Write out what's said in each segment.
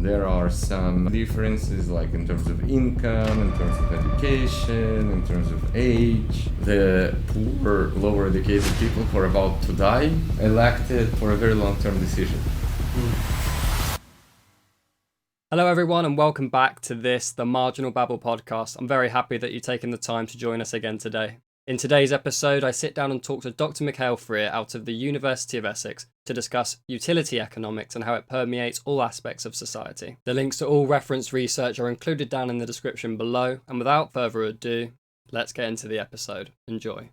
There are some differences, like in terms of income, in terms of education, in terms of age. The poor, lower educated people who are about to die elected for a very long-term decision. Hello everyone and welcome back to the Marginal Babble podcast. I'm very happy that you've taken the time to join us again today. In today's episode, I sit down and talk to Dr Mikhail Freer out of the University of Essex to discuss utility economics and how it permeates all aspects of society. The links to all referenced research are included down in the description below, and without further ado, let's get into the episode. Enjoy.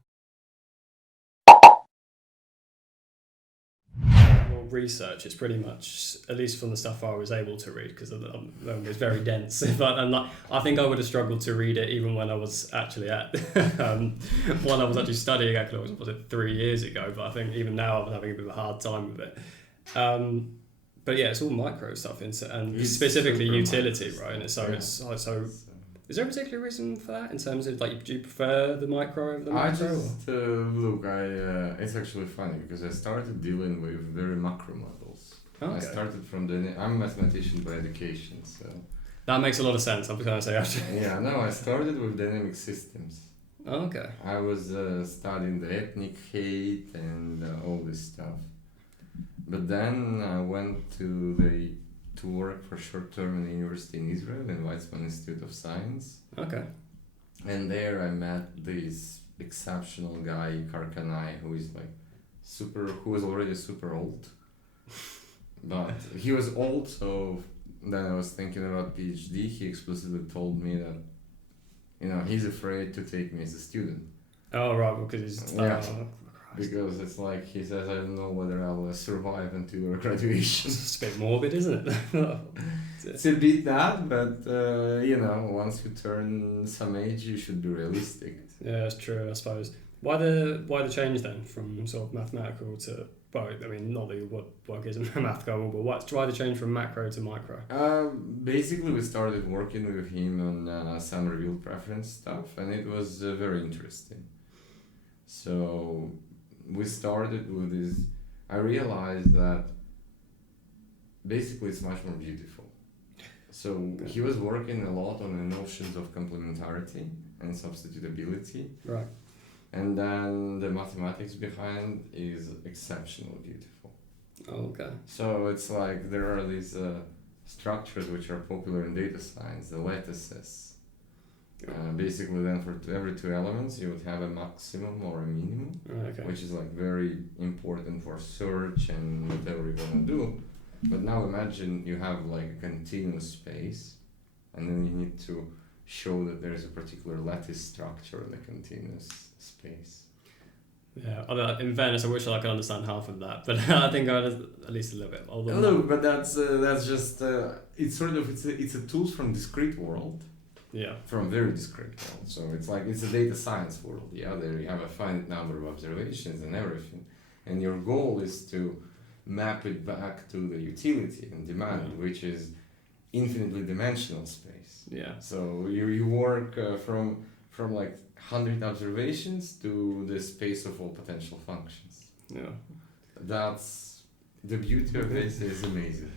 Research, it's pretty much, at least from the stuff I was able to read, because it's very dense, but I think I would have struggled to read it even when I was actually at when I was actually studying economics, was it 3 years ago, but I think even now I'm having a bit of a hard time with it. But yeah, it's all micro stuff and specifically utility, right? And so is there a particular reason for that in terms of, like, do you prefer the micro over the macro? It's actually funny because I started dealing with very macro models. Okay. I started from I'm a mathematician by education, so... That makes a lot of sense, I was going to say, actually. I started with dynamic systems. Okay. I was studying the ethnic hate and all this stuff. But then I went to work for short term in the university in Israel, in Weizmann Institute of Science. Okay. And there I met this exceptional guy, Karkanai, who was already super old. But he was old, so then I was thinking about PhD. He explicitly told me that, he's afraid to take me as a student. Oh, right, because he's... Because it's like, he says, I don't know whether I'll survive until your graduation. It's a bit morbid, isn't it? It's a bit that, but, once you turn some age, you should be realistic. Yeah, that's true, I suppose. Why the change then from sort of mathematical to, well, I mean, not that your work isn't mathematical, but why the change from macro to micro? Basically, we started working with him on some revealed preference stuff, and it was very interesting. So... we started with this. I realized that basically it's much more beautiful. So he was working a lot on the notions of complementarity and substitutability. Right. And then the mathematics behind is exceptionally beautiful. Okay. So it's like there are these structures which are popular in data science, the lattices. Basically then for every two elements you would have a maximum or a minimum, which is like very important for search and whatever you want to do. But now imagine you have like a continuous space, and then you need to show that there is a particular lattice structure in the continuous space. Yeah, in fairness, I wish I could understand half of that, but I think I at least a little bit. But that's just it's a tool from discrete world. Yeah. From very discrete world. So it's a data science world. Yeah, there you have a finite number of observations and everything. And your goal is to map it back to the utility and demand, which is infinitely dimensional space. Yeah. So you work from like 100 observations to the space of all potential functions. Yeah. That's the beauty of this is amazing.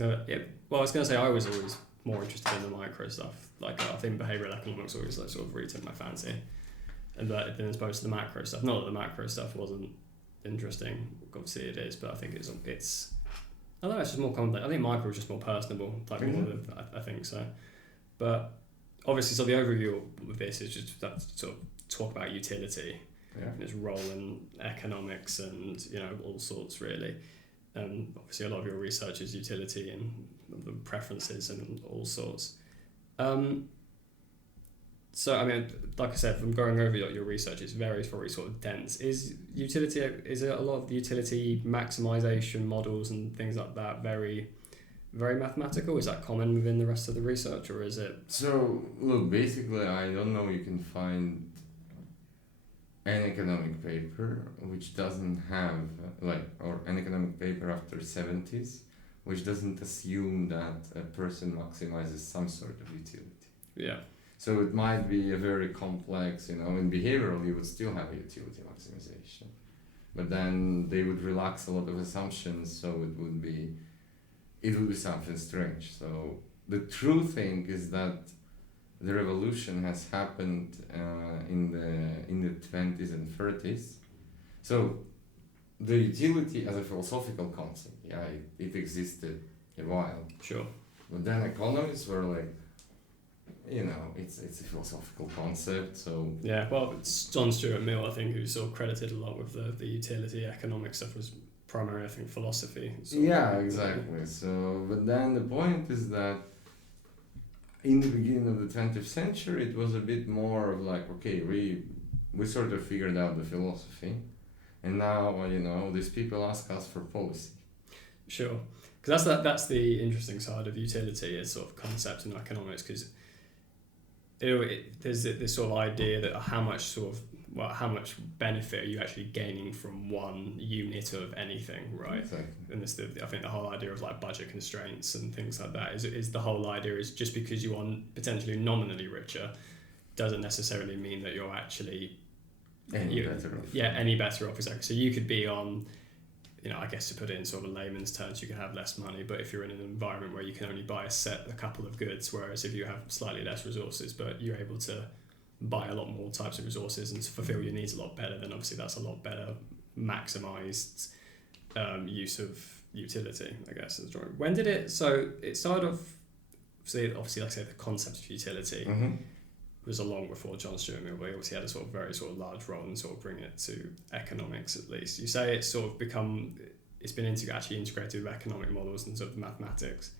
So I was going to say I was always more interested in the micro stuff. Like, I think behavioural economics always sort of really took my fancy, and that then as opposed to the macro stuff. Not that the macro stuff wasn't interesting. Obviously, it is, but I think it's. I don't know. It's just more common. I think micro is just more personable. I think so. But obviously, so the overview of this is just that sort of talk about utility and its role in economics and all sorts really. And obviously, a lot of your research is utility and the preferences and all sorts. So, I mean, like I said, from going over your research, it's very sort of dense. Is it a lot of the utility maximisation models and things like that very, very mathematical? Is that common within the rest of the research, or is it? So, look, basically, I don't know you can find an economic paper which doesn't have, or an economic paper after 70s, which doesn't assume that a person maximizes some sort of utility. Yeah. So it might be a very complex, in behavioral you would still have a utility maximization. But then they would relax a lot of assumptions, so it would be it would be something strange. So the true thing is that the revolution has happened in the 20s and 30s. So the utility as a philosophical concept, yeah, it existed a while. Sure. But then economists were like, you know, it's a philosophical concept, so... Yeah, well, it's John Stuart Mill, I think, who sort of credited a lot with the utility economic stuff was primarily, I think, philosophy. Yeah, exactly. So, but then the point is that in the beginning of the 20th century, it was a bit more of like, okay, we sort of figured out the philosophy, and now, you know, these people ask us for policy. Sure. Because that's the interesting side of utility as sort of concept in economics, because there's this sort of idea that how much benefit are you actually gaining from one unit of anything, right? Exactly. And I think the whole idea of like budget constraints and things like that is the whole idea is just because you are potentially nominally richer doesn't necessarily mean that you're actually better off. Yeah, any better off, exactly. So you could be on, you know, I guess to put it in sort of layman's terms, you can have less money, but if you're in an environment where you can only buy a couple of goods, whereas if you have slightly less resources, but you're able to buy a lot more types of resources and to fulfill your needs a lot better, then obviously that's a lot better maximised use of utility, I guess. When did it started off, obviously like I say, the concept of utility was a long before John Stuart Mill, but he obviously had a sort of very sort of large role in sort of bringing it to economics at least. You say it's sort of it's been actually integrated with economic models and sort of mathematics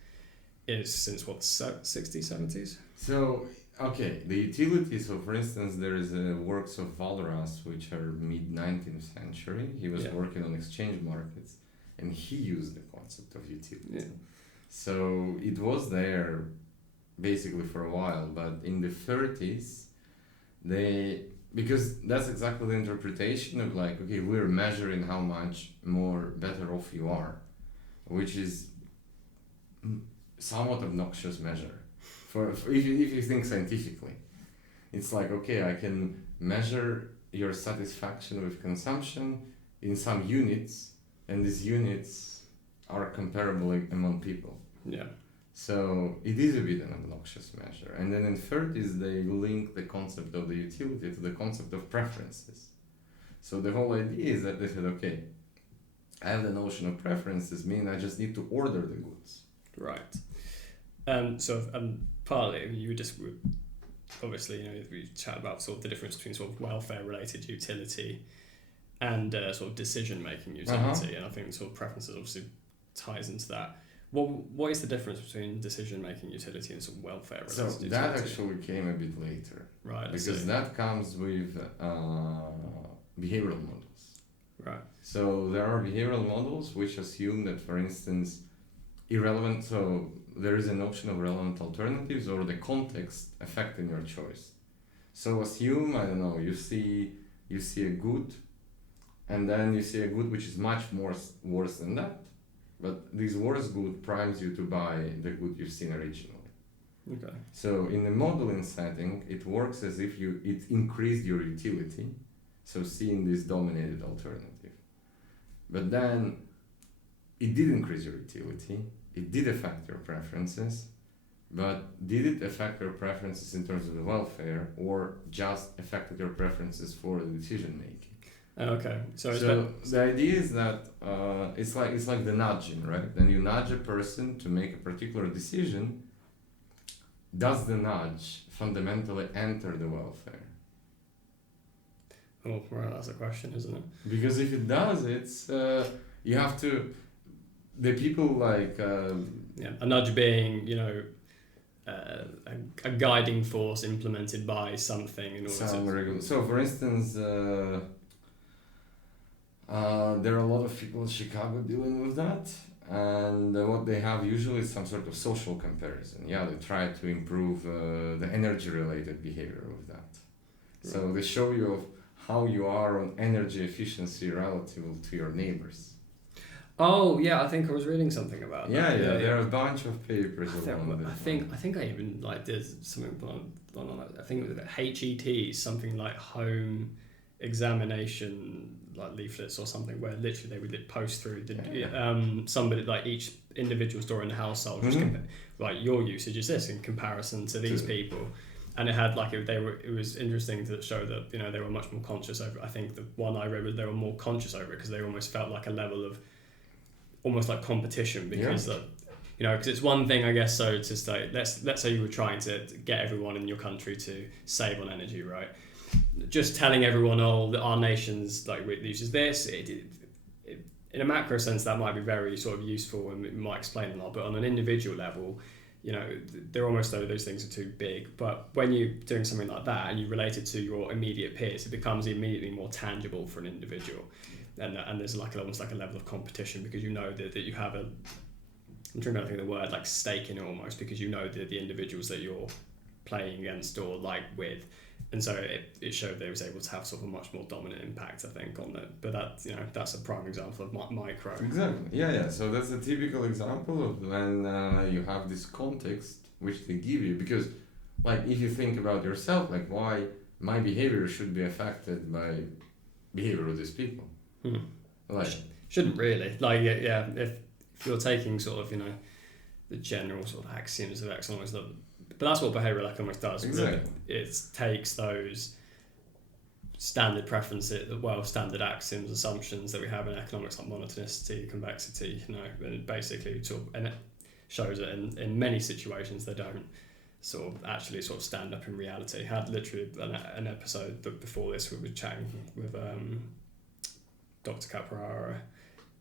is since what, 60s, 70s? So, okay, the utility, so for instance, there is works of Walras, which are mid-19th century. He was working on exchange markets, and he used the concept of utility. Yeah. So it was there basically for a while, but in the 30s, because that's exactly the interpretation of like, okay, we're measuring how much better off you are, which is somewhat obnoxious measure. If you think scientifically, it's like, okay, I can measure your satisfaction with consumption in some units, and these units are comparable among people. Yeah. So it is a bit an obnoxious measure. And then in 30s, they link the concept of the utility to the concept of preferences. So the whole idea is that they said, okay, I have the notion of preferences, meaning I just need to order the goods. Right. Partly, obviously, you know, we chat about sort of the difference between sort of welfare-related utility and sort of decision-making utility, and I think sort of preferences obviously ties into that. What is the difference between decision-making utility and sort of welfare-related utility? So that actually came a bit later. Right. Because that comes with behavioral models. Right. So there are behavioral models which assume that, for instance, there is a notion of relevant alternatives or the context affecting your choice. So assume, I don't know, you see a good, and then you see a good which is much more worse than that, but this worse good primes you to buy the good you've seen originally. Okay. So in the modeling setting, it works as if it increased your utility, so seeing this dominated alternative. But then it did increase your utility, it did affect your preferences, but did it affect your preferences in terms of the welfare, or just affected your preferences for the decision making? Okay, so the idea is that it's like the nudging, right? Then you nudge a person to make a particular decision. Does the nudge fundamentally enter the welfare? Oh, well, that's a question, isn't it? Because if it does, it's you have to. The people like a nudge being, you know, a guiding force implemented by something in order to. So, for instance, there are a lot of people in Chicago dealing with that, and what they have usually is some sort of social comparison. Yeah, they try to improve the energy-related behavior of that. Right. So they show you how you are on energy efficiency relative to your neighbours. Oh yeah, I think I was reading something about that. Yeah, there are a bunch of papers. I think I even like did something on I think it was HET, something like home examination like leaflets or something where literally they would post through somebody, like each individual store in the household, just like your usage is this in comparison to these people. And it had like it was interesting to show that, you know, they were much more conscious over. I think the one I read was they were more conscious over it because they almost felt like a level of almost like competition because you know, because it's one thing, I guess, so to say, let's say you were trying to get everyone in your country to save on energy, right? Just telling everyone, that our nation's like uses this, in a macro sense, that might be very sort of useful and it might explain a lot. But on an individual level, you know, they're almost those things are too big. But when you're doing something like that and you relate it to your immediate peers, it becomes immediately more tangible for an individual. And there's like almost like a level of competition because you know that you have a, I'm trying to think of the word, like stake in it almost, because you know the individuals that you're playing against or like with. And so it showed they was able to have sort of a much more dominant impact, I think, on it. But that, you know, that's a prime example of micro. Exactly. Yeah. So that's a typical example of when you have this context which they give you. Because, like, if you think about yourself, like, why my behavior should be affected by behavior of these people? Like, shouldn't really. Like, yeah, if you're taking sort of, you know, the general sort of axioms of economics, but that's what behavioural economics does. Exactly. It takes those standard preferences, standard axioms, assumptions that we have in economics, like monotonicity, convexity, you know, and basically and it shows that in many situations they don't sort of actually sort of stand up in reality. Had literally an episode before this we were chatting with Dr Caprara,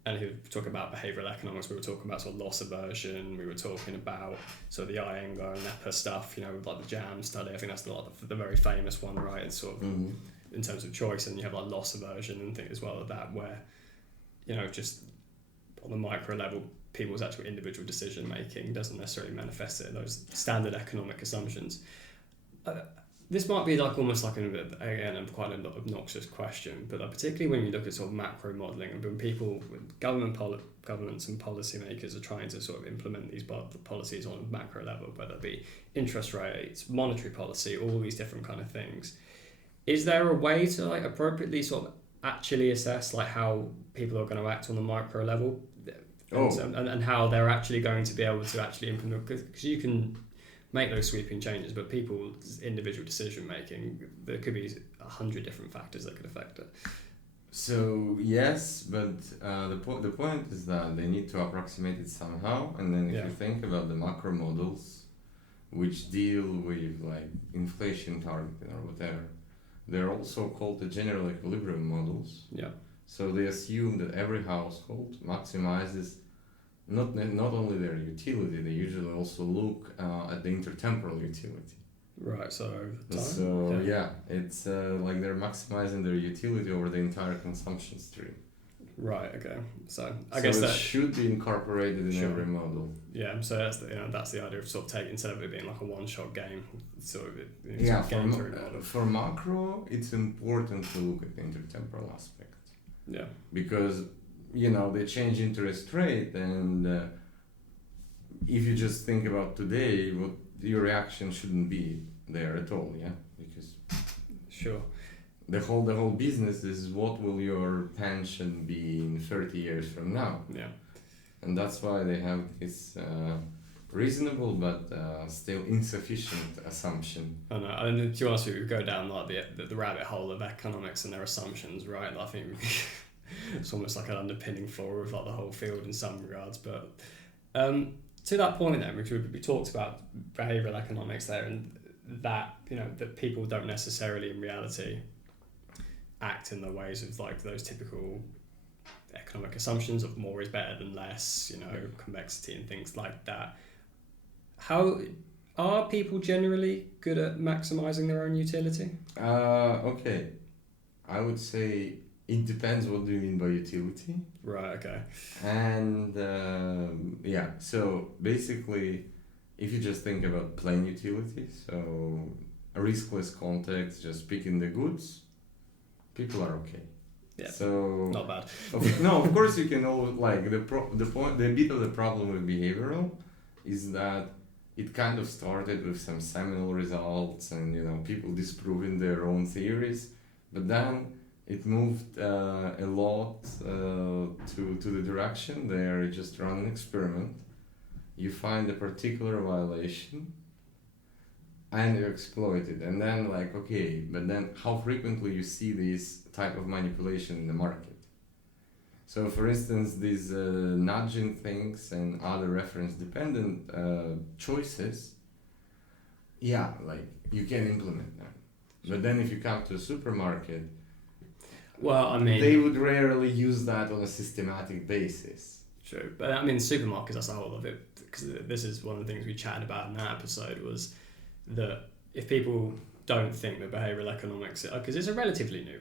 and he was talking about behavioural economics. We were talking about sort of loss aversion. We were talking about sort of the Iyengar and Lepper stuff, you know, like the JAM study. I think that's the very famous one, right? It's sort of in terms of choice, and you have like loss aversion and things as well of that, where, you know, just on the micro level, people's actual individual decision making doesn't necessarily manifest it in those standard economic assumptions. This might be like almost like quite an obnoxious question, but particularly when you look at sort of macro modelling and when people, governments and policymakers are trying to sort of implement these policies on a macro level, whether it be interest rates, monetary policy, all these different kind of things. Is there a way to like appropriately sort of actually assess like how people are going to act on the micro level and how they're actually going to be able to actually implement? Because you can make those sweeping changes, but people's individual decision making, there could be 100 different factors that could affect it. So yes, but the point is that they need to approximate it somehow, and then if you think about the macro models which deal with like inflation targeting or whatever, they're also called the general equilibrium models. Yeah. So they assume that every household maximizes not only their utility, they usually also look at the intertemporal utility. Right, so over time. So it's like they're maximizing their utility over the entire consumption stream. Right, okay. So I guess that should be incorporated in every model. Yeah, so that's the idea of sort of taking, instead of it being like a one-shot game, sort of for macro, it's important to look at the intertemporal aspect. Yeah. Because, you know, they change interest rate, and if you just think about today, your reaction shouldn't be there at all, because the whole business is what will your pension be in 30 years from now. And that's why they have this reasonable but still insufficient assumption. I know, and to be honest with you, we go down like the rabbit hole of economics and their assumptions, right? I think it's almost like an underpinning flaw of like the whole field in some regards. But to that point then, we talked about behavioural economics there, and that, you know, that people don't necessarily in reality act in the ways of like those typical economic assumptions of more is better than less, you know, convexity and things like that. How are people generally good at maximising their own utility? Okay, I would say it depends what do you mean by utility. Right, okay. And so basically, if you just think about plain utility, so a riskless context, just picking the goods, people are okay. Yeah. So not bad. Of course you can always like the bit of the problem with behavioral is that it kind of started with some seminal results and, you know, people disproving their own theories, but then it moved a lot to the direction there. You just run an experiment, you find a particular violation, and you exploit it. And then like, okay, but then how frequently you see this type of manipulation in the market? So for instance, these nudging things and other reference-dependent choices, yeah, like you can implement them. But then if you come to a supermarket, well, I mean, they would rarely use that on a systematic basis. True, but I mean, supermarkets, that's the whole of it. Because this is one of the things we chatted about in that episode, was that if people don't think that behavioural economics, because it's a relatively new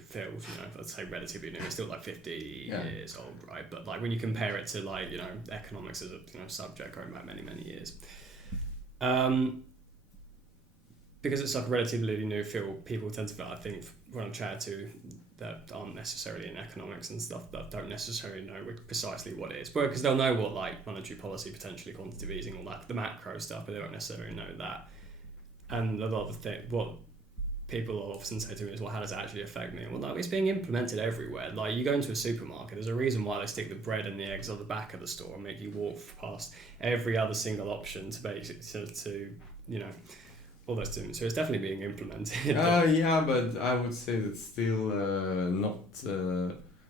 field, you know, let's say relatively new, it's still like 50 years old, right? But like when you compare it to like, you know, economics as a, you know, subject going back many years, because it's like a relatively new field, people tend to, I think, when I'm chatting to that aren't necessarily in economics and stuff, that don't necessarily know precisely what it is, because they'll know what like monetary policy, potentially quantitative easing, all that, the macro stuff, but they don't necessarily know that. And a lot of what people often say to me is, well, how does it actually affect me? Well, like, it's being implemented everywhere. Like, you go into a supermarket, there's a reason why they stick the bread and the eggs on the back of the store and make you walk past every other single option to you know, all those things. So it's definitely being implemented. Yeah, but I would say that still not.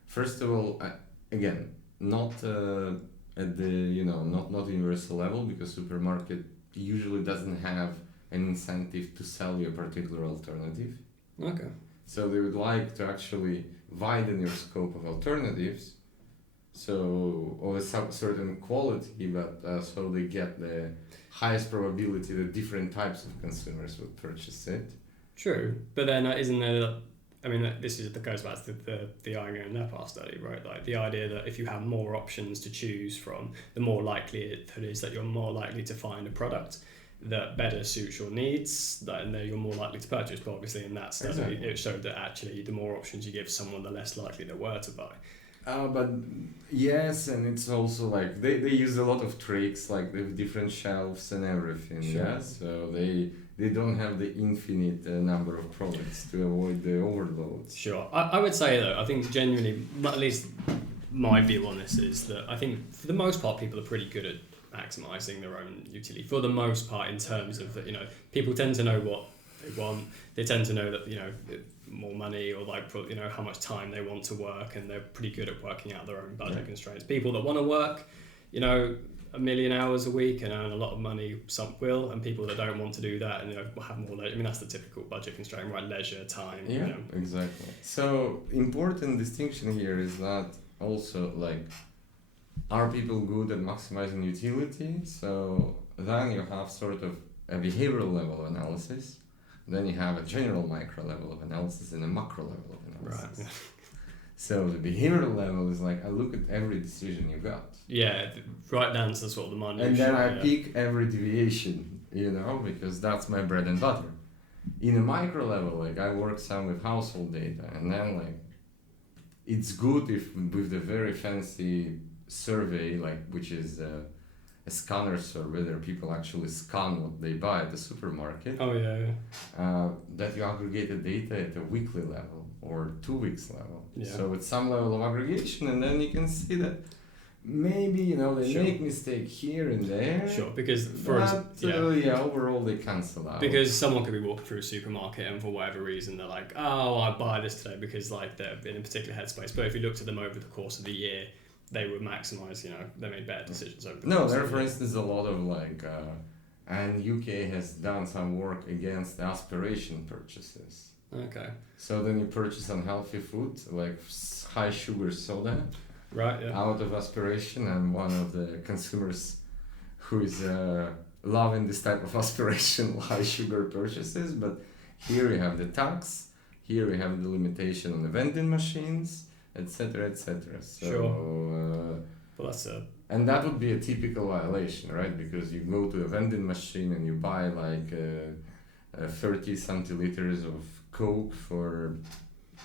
First of all, again, not at the, you know, not universal level, because supermarket usually doesn't have an incentive to sell you a particular alternative. Okay. So they would like to actually widen your scope of alternatives, so of a certain quality, but so they get the highest probability that different types of consumers would purchase it. True, but then isn't there? I mean, this goes back to the IGO and Nepal study, right? Like the idea that if you have more options to choose from, the more likely it is that you're more likely to find a product that better suits your needs, and then you're more likely to purchase. But obviously, in that study, exactly, it showed that actually the more options you give someone, the less likely they were to buy. But yes, and it's also like they use a lot of tricks, like they have different shelves and everything. Sure. Yeah, so they don't have the infinite number of products to avoid the overload. Sure, I would say though, I think genuinely, at least my view on this is that I think for the most part people are pretty good at maximising their own utility for the most part, in terms of that, you know, people tend to know what they want, they tend to know that, you know, more money or like, you know, how much time they want to work, and they're pretty good at working out their own budget constraints. People that want to work, you know, 1 million hours a week and earn a lot of money, some will, and people that don't want to do that and, you know, have more leisure. I mean, that's the typical budget constraint, right? Leisure, time. Yeah, you know. Exactly. So important distinction here is that also like, are people good at maximizing utility? So then you have sort of a behavioral level of analysis, then you have a general micro level of analysis and a macro level of analysis. Right. So the behavioral level is like, I look at every decision you got. Yeah, right down to sort of the money. And then I pick every deviation, you know, because that's my bread and butter. In a micro level, like I work some with household data, and then like, it's good if with the very fancy survey, like which is a scanner survey, where people actually scan what they buy at the supermarket. Oh yeah. That you aggregate the data at a weekly level or 2 weeks level. Yeah. So with some level of aggregation, and then you can see that maybe, you know, they make mistake here and there. Sure, because overall they cancel out. Because someone could be walking through a supermarket and for whatever reason they're like, oh, I buy this today because like they're in a particular headspace. But if you looked at them over the course of the year, they would maximise, you know, they made better decisions over the course there are, for instance, a lot of like, and UK has done some work against aspiration purchases. Okay. So then you purchase unhealthy food, like high sugar soda, right? Yeah. Out of aspiration. I'm one of the consumers who is loving this type of aspiration, high sugar purchases. But here we have the tax, here we have the limitation on the vending machines, etc., etc. So, sure. Well, that's and that would be a typical violation, right? Because you go to a vending machine and you buy like 30 centiliters of Coke for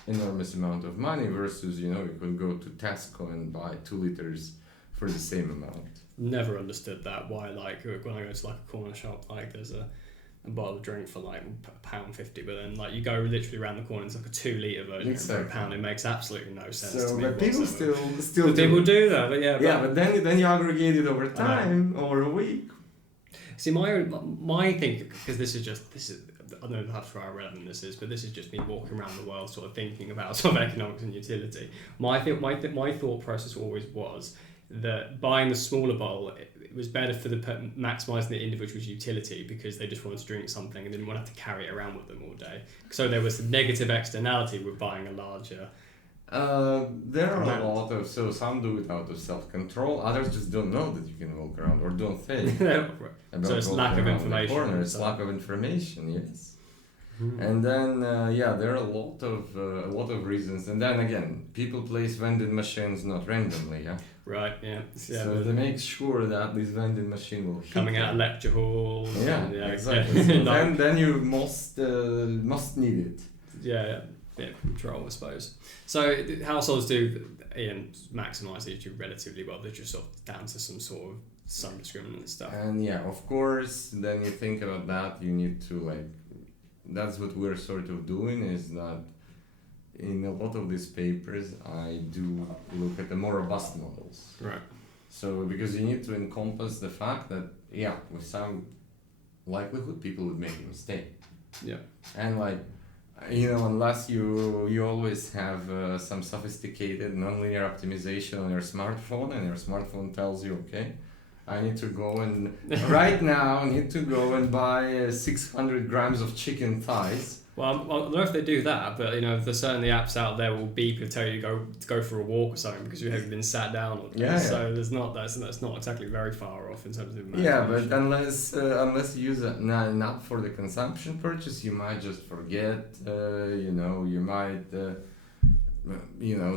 enormous amount of money, versus, you know, you could go to Tesco and buy 2 liters for the same amount. Never understood that, why, like when I go to like a corner shop, like there's a bottle of drink for like £1.50, but then like you go literally around the corner, it's like a 2 litre version for £1. It makes absolutely no sense to me. But people still but people do that, but but then you aggregate it over time, over a week. See, my thing, because this is I don't know how relevant this is, but this is just me walking around the world sort of thinking about sort of economics and utility. My thought process always was that buying the smaller bowl, it was better for maximising the individual's utility because they just wanted to drink something and didn't want to have to carry it around with them all day. So there was the negative externality with buying a larger. There are a lot of, so some do it out of self-control, others just don't know that you can walk around or don't think. So it's lack of information. It's lack of information, yes. And then there are a lot of reasons, and then again, people place vending machines not randomly, Right, yeah. So they make sure that this vending machine will hit coming out of lecture halls. Yeah, exactly. So then you must need it. Yeah, control, I suppose. So households do maximise the issue relatively well. They're just sort of down to some discriminant stuff. And of course, then you think about that, you need to that's what we're sort of doing, is that in a lot of these papers, I do look at the more robust models. Right. So, because you need to encompass the fact that, with some likelihood, people would make a mistake. Yeah. And unless you always have some sophisticated nonlinear optimization on your smartphone, and your smartphone tells you, okay, I need to go and buy 600 grams of chicken thighs. Well, I don't know if they do that, but there's certainly apps out there will beep and tell you to go for a walk or something because you haven't been sat down all day. So that's not exactly very far off in terms of but unless you use an app for the consumption purchase, you might just forget. You might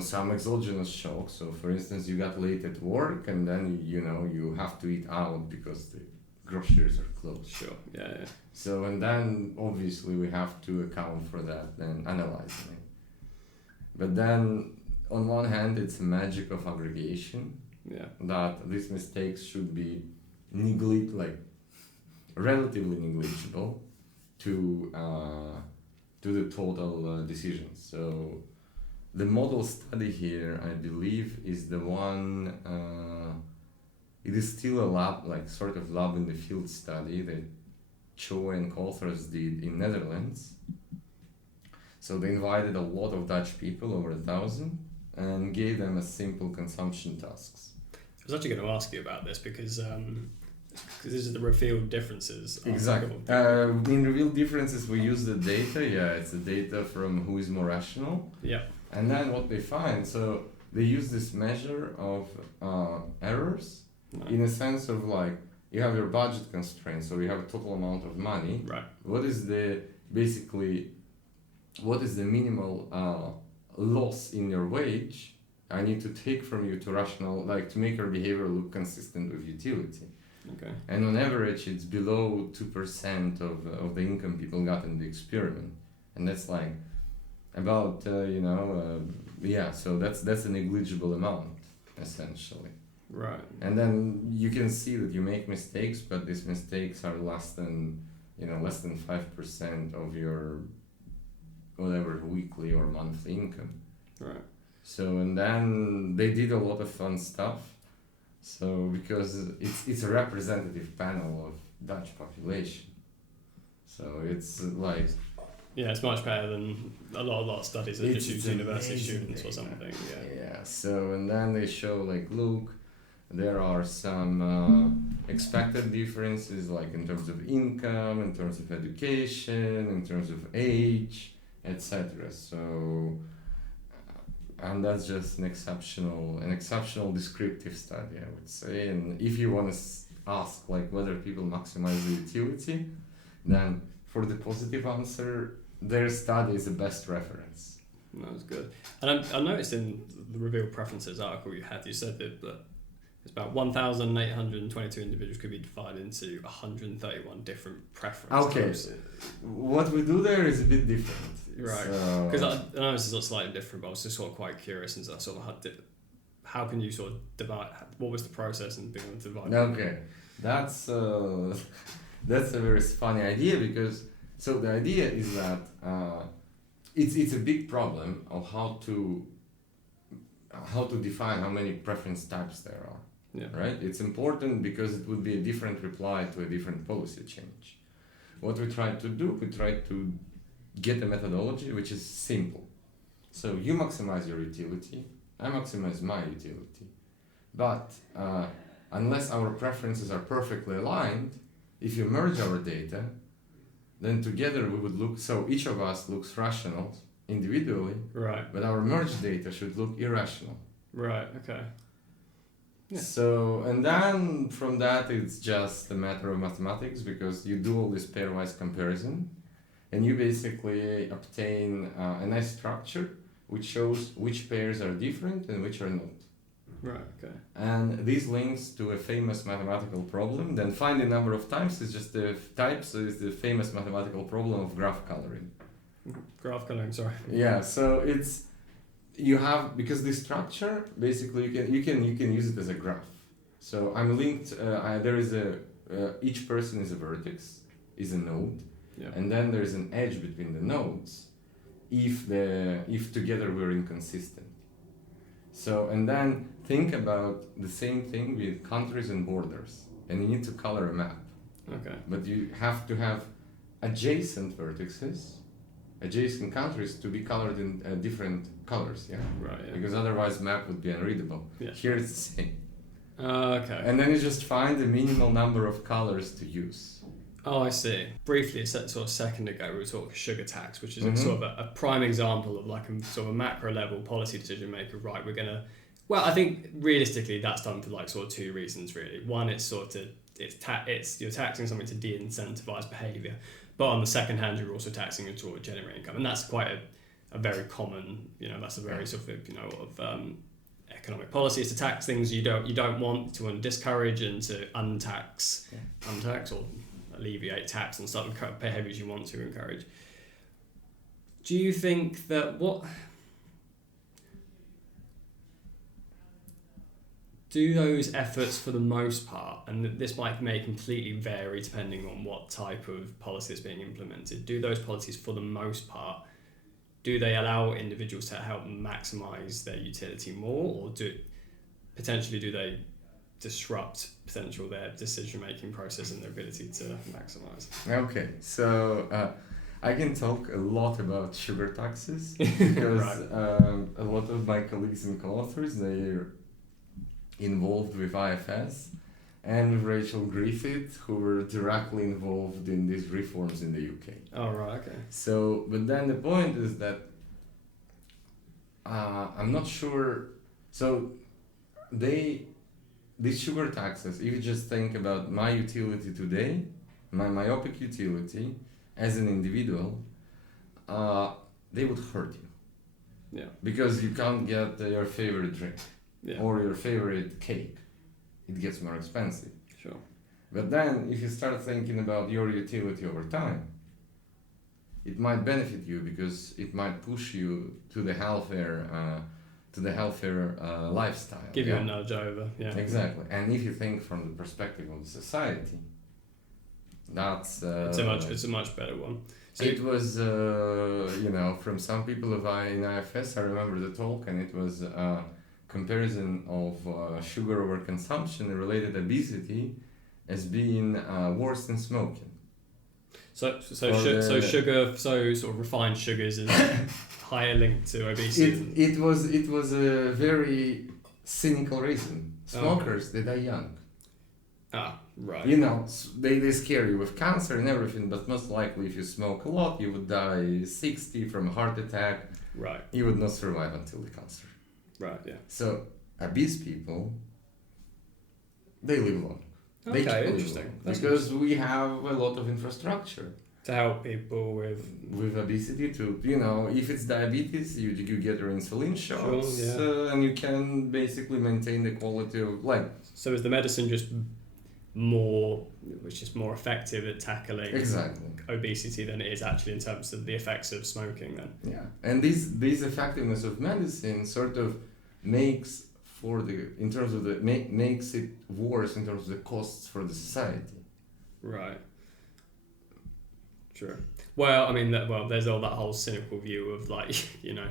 some exogenous shocks. So for instance, you got late at work and then you have to eat out because the groceries are closed. Sure. Yeah. So, and then obviously we have to account for that and analyzing it. But then on one hand, it's a magic of aggregation. Yeah. That these mistakes should be relatively negligible to the total decisions. So the model study here, I believe, is the one. It is still a lab, lab in the field study that Cho and co-authors did in Netherlands. So they invited a lot of Dutch people, over 1,000, and gave them a simple consumption tasks. I was actually going to ask you about this because this is the revealed differences. Exactly. In revealed differences, we use the data. It's the data from who is more rational. Yeah. And then what they find, so they use this measure of errors. Right. In a sense of you have your budget constraints, so you have a total amount of money. Right. What is the minimal loss in your wage I need to take from you to make your behavior look consistent with utility? Okay. And on average, it's below 2% of the income people got in the experiment, and that's about so that's a negligible amount essentially. Right. And then you can see that you make mistakes, but these mistakes are less than 5% of your whatever weekly or monthly income. Right. So, and then they did a lot of fun stuff. So because it's a representative panel of Dutch population. So it's it's much better than a lot of studies that just use university students or something. Yeah. So, and then they show look, there are some expected differences in terms of income, in terms of education, in terms of age, etc. So, and that's just an exceptional descriptive study, I would say. And if you want to ask whether people maximize the utility, then for the positive answer, their study is the best reference. That's good. And I noticed in the Revealed Preferences article you said that it's about 1,822 individuals could be divided into 131 different preferences. Okay, what we do there is a bit different. Right, because I know this is slightly different, but I was just sort of quite curious and sort of how can you sort of divide, what was the process in being able to divide? Okay, that's That's a very funny idea because so the idea is that it's a big problem of how to define how many preference types there are. Yeah. Right? It's important because it would be a different reply to a different policy change. What we try to do, we try to get a methodology which is simple. So you maximize your utility, I maximize my utility. But unless our preferences are perfectly aligned, if you merge our data, then together we would look, so each of us looks rational individually, Right. but our merged data should look irrational. Right, okay. Yeah. So, and then from that it's just a matter of mathematics because you do all this pairwise comparison and you basically obtain a nice structure which shows which pairs are different and which are not. Right, okay. And this links to a famous mathematical problem. Then find the number of types is just the types, so it's the famous mathematical problem of graph coloring. Graph coloring, sorry. Yeah, so it's you have because this structure basically you can use it as a graph. So I'm linked. There is a each person is a vertex, is a node, Yeah. and then there is an edge between the nodes. If together we're inconsistent. So and then think about the same thing with countries and borders, and you need to color a map. Okay. But you have to have adjacent vertices, adjacent countries to be colored in different colors, yeah? Right, yeah. Because otherwise map would be unreadable. Yeah. Here it's the same. Okay. And then you just find the minimal number of colors to use. Oh, I see. Briefly, a sort of second ago, we were talking sugar tax, which is Mhm. sort of a prime example of like a sort of a macro level policy decision maker. Right, we're gonna. Well, I think realistically, that's done for like sort of two reasons really. One, it's sort of it's you're taxing something to de-incentivize behaviour, but on the second hand, you're also taxing it to generate income, and that's quite a very common. That's a very sort of economic policy is to tax things you don't want, to discourage and to untax or alleviate tax on certain behaviours you want to encourage. Do you think that do those efforts for the most part, and this may completely vary depending on what type of policy is being implemented, do those policies for the most part, do they allow individuals to help maximise their utility more, or do they disrupt their decision-making process and their ability to maximise? Okay, so I can talk a lot about sugar taxes because Right. A lot of my colleagues and co-authors, they're involved with IFS and with Rachel Griffith, who were directly involved in these reforms in the UK. Oh, right, okay. So, but then the point is that I'm not sure. So, these sugar taxes, if you just think about my utility today, my myopic utility as an individual, they would hurt you. Yeah. Because you can't get your favorite drink Yeah. or your favorite cake. It gets more expensive. Sure. But then if you start thinking about your utility over time, it might benefit you because it might push you to the healthier lifestyle. Give you a nudge over. Yeah. Exactly. And if you think from the perspective of society, that's It's a much better one. So it was from some people in IFS. I remember the talk, and it was comparison of sugar overconsumption and related obesity as being worse than smoking. So sort of refined sugars is higher linked to obesity. It was a very cynical reason. Smokers, they die young. Ah, right. They scare you with cancer and everything, but most likely if you smoke a lot, you would die 60 from a heart attack. Right. You would not survive until the cancer. Right, yeah. So obese people, they live long. Okay, They interesting. That's because we have a lot of infrastructure to help people with obesity. If it's diabetes, you get your insulin shots, Sure, and you can basically maintain the quality of life. So is the medicine just more effective at tackling Exactly obesity than it is actually in terms of the effects of smoking then? Yeah, and this effectiveness of medicine sort of makes makes it worse in terms of the costs for the society. Right. Sure. Well, I mean, there's all that whole cynical view of like, you know.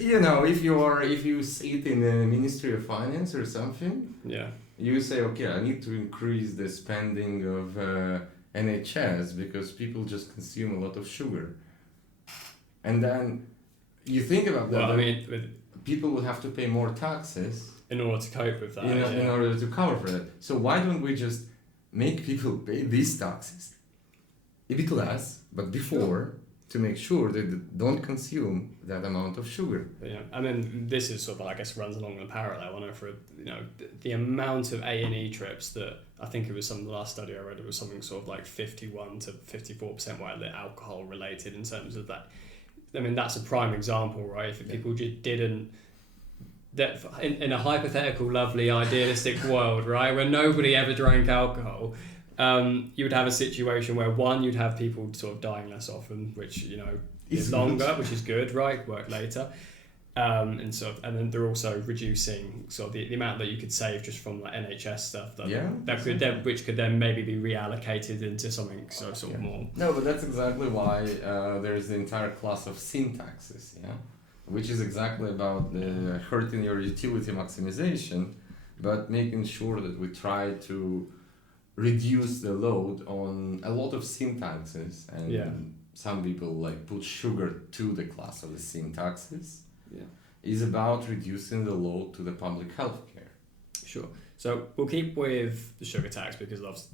You know, if you sit in the Ministry of Finance or something, Yeah. you say, okay, I need to increase the spending of NHS because people just consume a lot of sugar, and then you think about that. Well, I mean, people will have to pay more taxes in order to cope with that. in order to cover for that. So why don't we just make people pay these taxes a bit less, but before, to make sure that they don't consume that amount of sugar? Yeah, I mean, this is sort of, I guess, runs along the parallel. I know for, you know, the amount of A&E trips that, I think it was the last study I read, it was something sort of like 51 to 54% were alcohol related in terms of that. I mean, that's a prime example, right? If people just didn't, that in a hypothetical, lovely, idealistic world, right, where nobody ever drank alcohol, you would have a situation where, one, you'd have people sort of dying less often, which, you know, is longer, which is good, right? Work later. And then they're also reducing sort of the amount that you could save just from like NHS stuff which could then maybe be reallocated into something sort of more. No, but that's exactly why there's the entire class of sin taxes, which is exactly about the hurting your utility maximization, but making sure that we try to reduce the load on a lot of sin taxes, and some people like put sugar to the class of the sin taxes. Is about reducing the load to the public health care. Sure. So we'll keep with the sugar tax because that's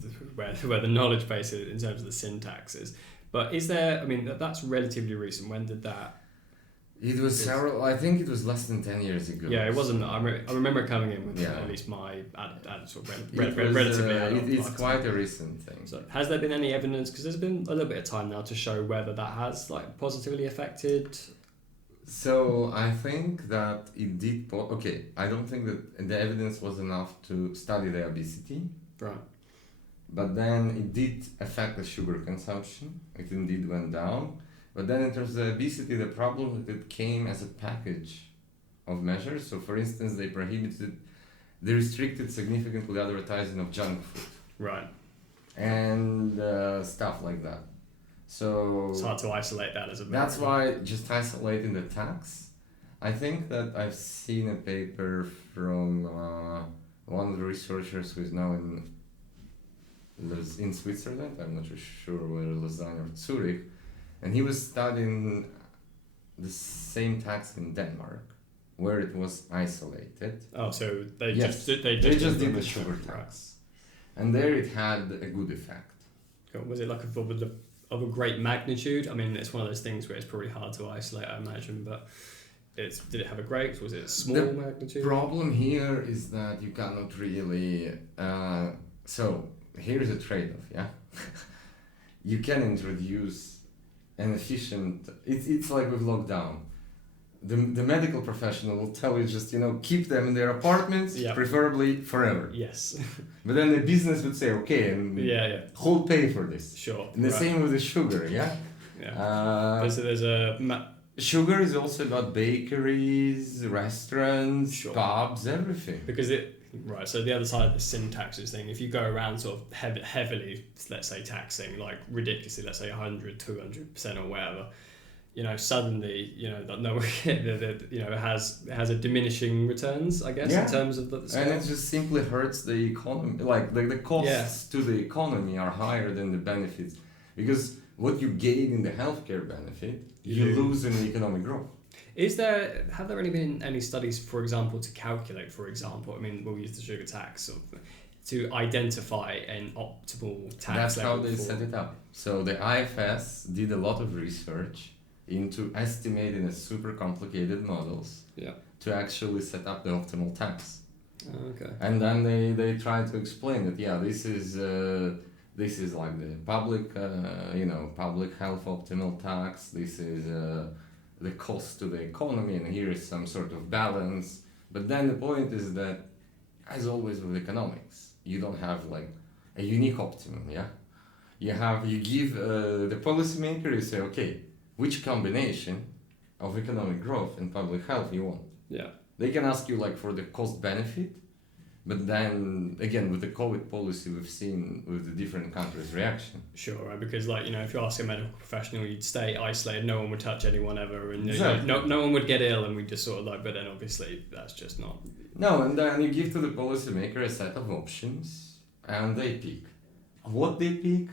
where the knowledge base is in terms of the sin taxes. But is there, I mean, that's relatively recent. When did that? It was I think it was less than 10 years ago. Yeah, it wasn't. I remember it coming in with at least my sort of relatively. It's quite a recent thing. So has there been any evidence? Because there's been a little bit of time now to show whether that has like positively affected. So I think that it did. I don't think that the evidence was enough to study the obesity. Right. But then it did affect the sugar consumption. It indeed went down. But then in terms of the obesity, the problem that it came as a package of measures. So for instance, they restricted significantly advertising of junk food. Right. And stuff like that. So it's hard to isolate that as a. That's why just isolating the tax. I think that I've seen a paper from one of the researchers who is now in Switzerland. I'm not sure whether Lausanne or Zurich, and he was studying the same tax in Denmark, where it was isolated. Oh, so they just did the sugar tax, and there it had a good effect. Cool. Was it like of a great magnitude? I mean, it's one of those things where it's probably hard to isolate, I imagine, but did it have a great, was it a small magnitude? The problem here is that you cannot really, so here's a trade-off, you can introduce an efficient, it's like with lockdown. The medical professional will tell you just, keep them in their apartments, preferably forever. Yes. But then the business would say, okay, and who'll pay for this? Sure. And the same with the sugar, there's sugar is also about bakeries, restaurants, pubs, everything. Because so the other side of the sin taxes thing, if you go around sort of heavily, let's say taxing, like ridiculously, let's say 100, 200% or whatever, suddenly, it has a diminishing returns, I guess, in terms of the scale. And it just simply hurts the economy. Like the costs to the economy are higher than the benefits, because what you gain in the healthcare benefit, you lose in the economic growth. Have there been any studies, for example, to calculate, I mean, we'll use the sugar tax to identify an optimal tax level? That's how they set it up. So the IFS did a lot of research into estimating a super complicated models to actually set up the optimal tax. Okay. And then they try to explain that this is like the public public health optimal tax. This is the cost to the economy, and here is some sort of balance. But then the point is that, as always with economics, you don't have like a unique optimum. You give the policymaker, you say, okay, which combination of economic growth and public health you want? Yeah. They can ask you like for the cost benefit, But then again, with the COVID policy, we've seen with the different countries' reaction. Sure, right? Because if you ask a medical professional, you'd stay isolated, no one would touch anyone ever, and Exactly. no one would get ill, and we just sort of but then obviously that's just not. No, and then you give to the policymaker a set of options, and they pick. What they pick?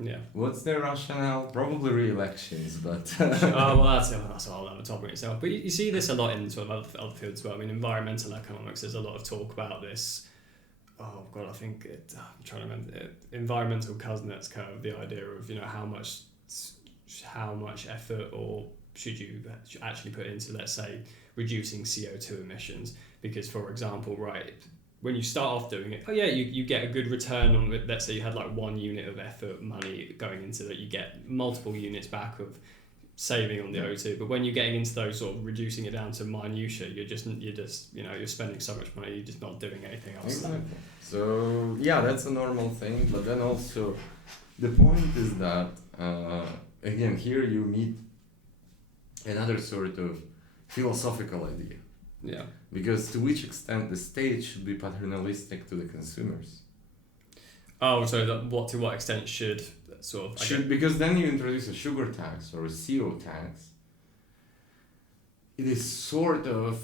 Yeah. What's their rationale? Probably re-elections, but... Oh, well, that's a whole other topic itself. But you see this a lot in sort of other fields as well. I mean, environmental economics, there's a lot of talk about this. Oh, God, I think I'm trying to remember it. Environmental Kuznets curve, the idea of, how much effort or should you actually put into, let's say, reducing CO2 emissions. Because, for example, right, when you start off doing it, you get a good return on it. Let's say you had 1 unit of effort money going into that, you get multiple units back of saving on the O2. But when you're getting into those sort of reducing it down to minutiae, you're spending so much money, you're just not doing anything else. Exactly. So that's a normal thing. But then also the point is that again, here you meet another sort of philosophical idea. Yeah. Because to which extent the state should be paternalistic to the consumers? Oh, so to what extent should sort of... Because then you introduce a sugar tax or a CO tax. It is sort of,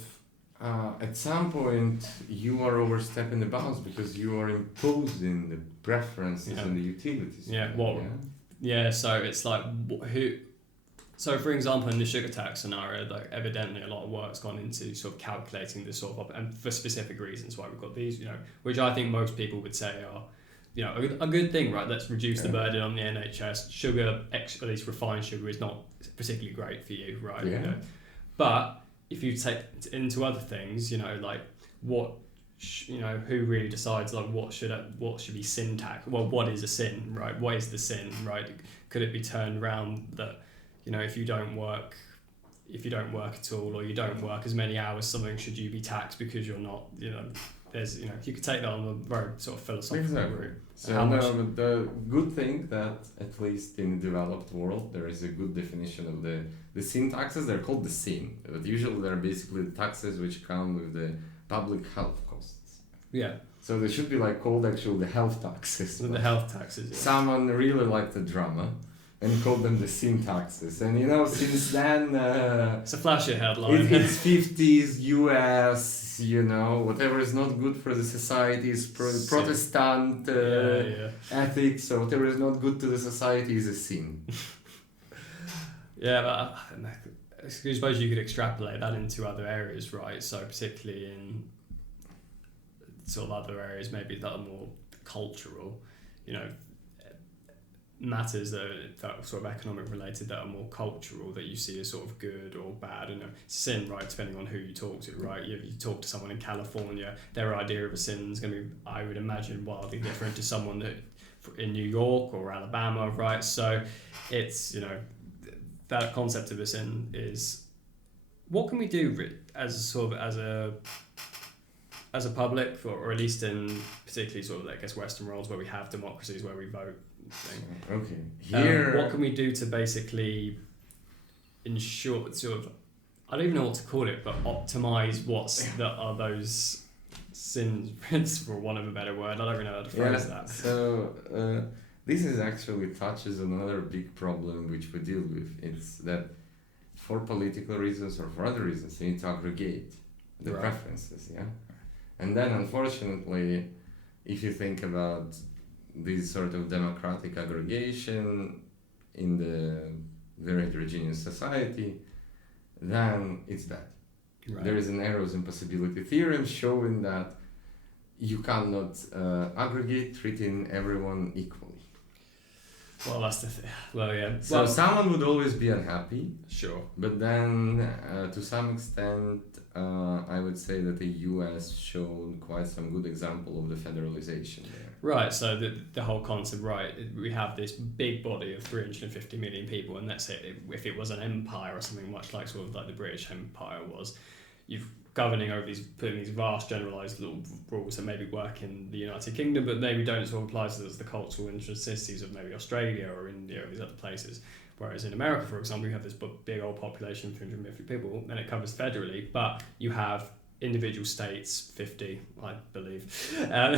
at some point, you are overstepping the bounds because you are imposing the preferences and the utilities. Yeah, so it's who... So, for example, in the sugar tax scenario, evidently a lot of work's gone into sort of calculating this sort of, and for specific reasons why we've got these, which I think most people would say are, a good thing, right? Let's reduce the burden on the NHS. Sugar, at least refined sugar, is not particularly great for you, right? Yeah. But if you take into other things, who really decides what should be sin tax? Well, what is a sin, right? What is the sin, right? Could it be turned around that if you don't work at all, or you don't work as many hours, something should you be taxed because you're not, there's, you could take that on a very sort of philosophical route. So but the good thing that at least in the developed world, there is a good definition of the sin taxes. They're called the sin, but usually they're basically the taxes which come with the public health costs. Yeah. So they should be called actually the health taxes. The health taxes. Yeah. Someone really liked the drama and called them the sin taxes. And since then... it's a flashy headline. It's 50s, US, whatever is not good for the society is Protestant ethics, so whatever is not good to the society is a sin. Yeah, but I suppose you could extrapolate that into other areas, right? So particularly in sort of other areas maybe that are more cultural, matters that are sort of economic related that are more cultural that you see as sort of good or bad, sin, right, depending on who you talk to, right? You talk to someone in California, their idea of a sin is going to be, I would imagine, wildly different to someone that in New York or Alabama, right? So it's, that concept of a sin is, what can we do as a public, or at least in particularly sort of Western worlds where we have democracies where we vote. Okay. Here, what can we do to basically ensure sort of, I don't even know what to call it, but optimize are those sins, for want of a better word. I don't really know how to phrase that. So this is actually touches on another big problem which we deal with. It's that for political reasons or for other reasons, you need to aggregate the preferences, and then unfortunately, if you think about this sort of democratic aggregation in the very heterogeneous society, then it's bad. Right. There is an errors impossibility theorem showing that you cannot aggregate, treating everyone equally. Well, that's the thing. Well, yeah. So someone would always be unhappy. Sure. But then, to some extent, I would say that the US showed quite some good example of the federalization there. Right, so the whole concept, right, we have this big body of 350 million people, and let's say if it was an empire or something much like sort of like the British Empire was, you've governing over these, putting these vast generalised little rules that maybe work in the United Kingdom, but maybe don't sort of apply to the cultural intricacies of maybe Australia or India or these other places. Whereas in America, for example, you have this big old population of 350 people, and it covers federally, but you have individual states, 50, I believe. I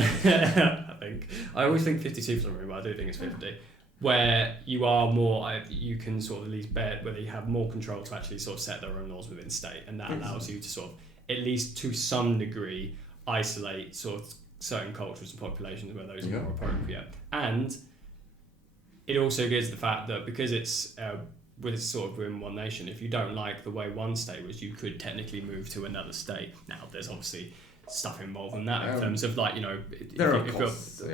think. I always think 52 for some reason, but I do think it's 50. Where you are more, you can sort of at least bet whether you have more control to actually sort of set their own laws within state, and that allows you to sort of, at least to some degree, isolate sort of certain cultures and populations where those are more appropriate. And it also gives the fact that because it's with sort of within one nation, if you don't like the way one state was, you could technically move to another state. Now, there's obviously stuff involved in that in terms of like, you know,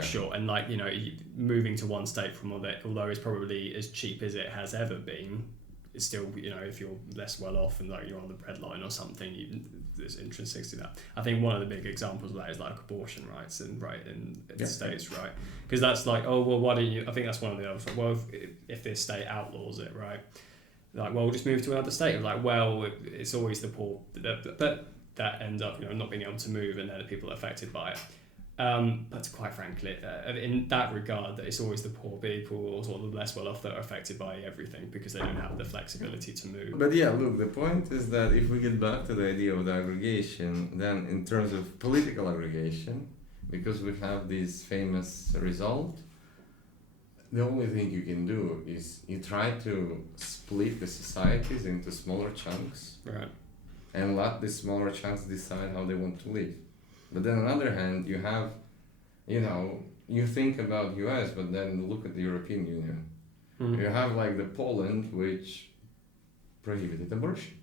sure, and like, you know, moving to one state from although it's probably as cheap as it has ever been, it's still, you know, if you're less well off and like you're on the breadline or something, there's intrinsic to that. I think one of the big examples of that is like abortion rights in the states, right? Because that's like, oh well, why don't you? I think that's one of the other. Well, if this state outlaws it, right? Like, well, we'll just move to another state. Like, well, it's always the poor that ends up, you know, not being able to move, and they're the people affected by it. But quite frankly, in that regard, it's always the poor people or sort of the less well off that are affected by everything because they don't have the flexibility to move. But yeah, look, the point is that if we get back to the idea of the aggregation, then in terms of political aggregation, because we have this famous result, the only thing you can do is you try to split the societies into smaller chunks, right, and let the smaller chunks decide how they want to live. But then on the other hand, you have, you know, you think about US, but then look at the European Union. Mm-hmm. You have like the Poland, which prohibited abortion.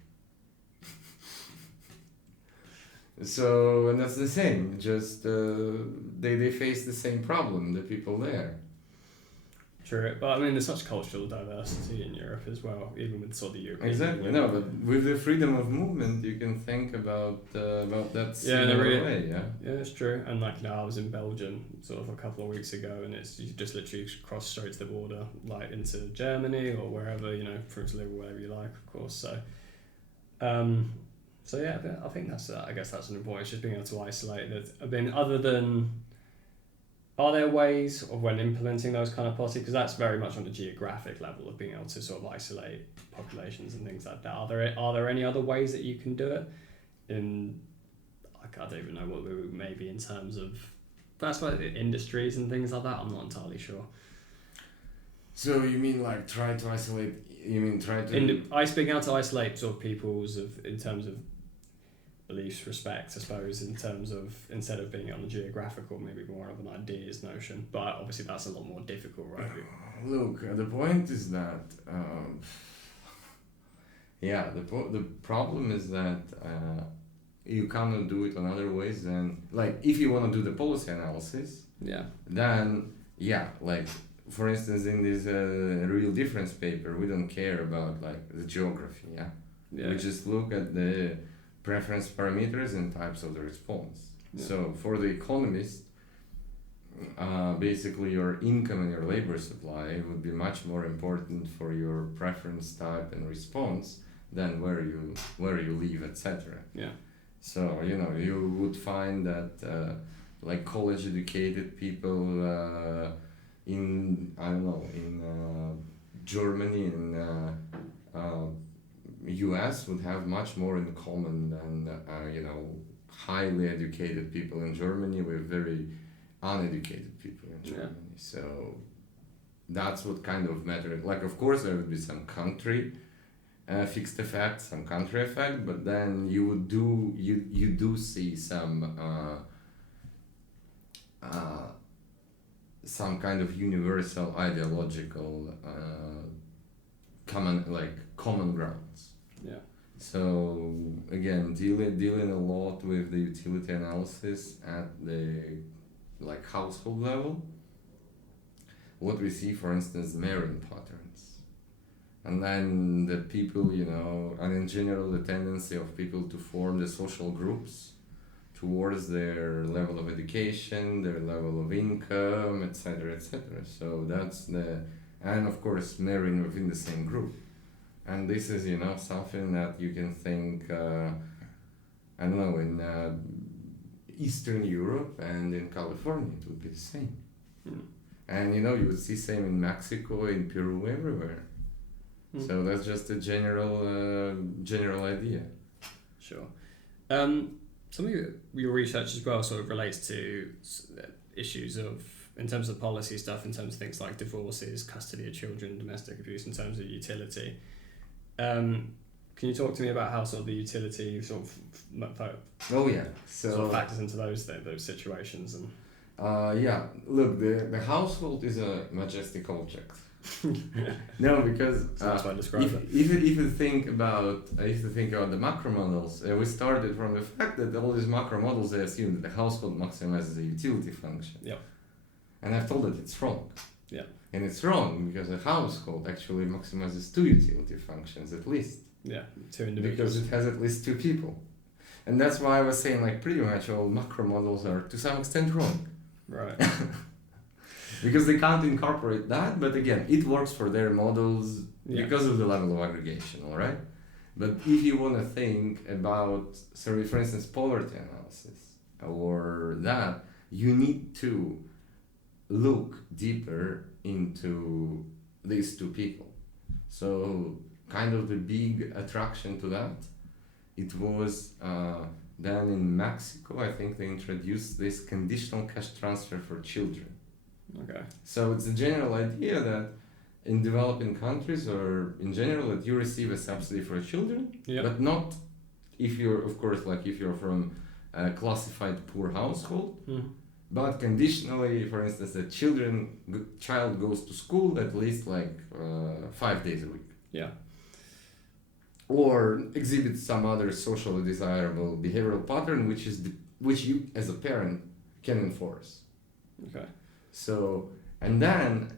So, and that's the same, just they face the same problem, the people there. True, but I mean, there's such cultural diversity in Europe as well, even with sort of the European. Exactly. No, but with the freedom of movement, you can think about that similar way. Yeah. Yeah, it's true. And like, you know, I was in Belgium sort of a couple of weeks ago, and it's you just literally cross straight to the border, like into Germany or wherever, you know, for to live wherever you like, of course. So, so yeah, I think that's I guess that's an important. It's just being able to isolate that. I mean, other than. Are there ways of when implementing those kind of policies? Because that's very much on the geographic level of being able to sort of isolate populations and things like that. Are there any other ways that you can do it? I don't even know what we would maybe in terms of that's like industries and things like that. I'm not entirely sure. So you mean like try to isolate? You mean try to? Being able to isolate sort of people's in terms of beliefs, respect, I suppose, in terms of instead of being on the geographical, maybe more of an ideas notion. But obviously, that's a lot more difficult, right? Look, the point is that, the problem is that you cannot do it on other ways than like if you want to do the policy analysis. Yeah. Then like for instance, in this real difference paper, we don't care about like the geography. Yeah. We just look at the preference parameters and types of the response. Yeah. So for the economist, basically your income and your labor supply would be much more important for your preference type and response than where you live, etc. Yeah. So you know you would find that like college educated people in Germany and US would have much more in common than highly educated people in Germany with very uneducated people in Germany. Yeah. So that's what kind of matters. Like, of course, there would be some country fixed effect, some country effect, but then you do see some kind of universal ideological common grounds. Yeah. So again, dealing a lot with the utility analysis at the household level. What we see, for instance, marrying patterns, and then the people, and in general the tendency of people to form the social groups towards their level of education, their level of income, etc., etc. So that's and of course marrying within the same group. And this is, something that you can think, in Eastern Europe and in California, it would be the same. Mm. And, you would see same in Mexico, in Peru, everywhere. Mm. So that's just a general idea. Sure. some of your research as well sort of relates to issues of, in terms of policy stuff, in terms of things like divorces, custody of children, domestic abuse, in terms of utility. Can you talk to me about how sort of the utility sort of sort of factors into those situations? And look, the household is a majestic object. No, because that's why I describe it. If you think about the macro models, we started from the fact that all these macro models, they assume that the household maximizes a utility function. Yeah. And I've told that it's wrong. Yeah. And it's wrong because a household actually maximizes 2 utility functions at least. Yeah, 2 individuals. Because it has at least 2 people. And that's why I was saying like pretty much all macro models are to some extent wrong. Right. Because they can't incorporate that, but again, it works for their models because of the level of aggregation, all right? But if you want to think about, for instance, poverty analysis or that, you need to look deeper into these 2 people. So kind of the big attraction to that, it was then in Mexico, I think they introduced this conditional cash transfer for children. Okay. So it's a general idea that in developing countries or in general that you receive a subsidy for children, but not if you're, of course, like if you're from a classified poor household, but conditionally, for instance, a child goes to school at least like 5 days a week. Yeah. Or exhibits some other socially desirable behavioral pattern, which you as a parent can enforce. Okay. So, and then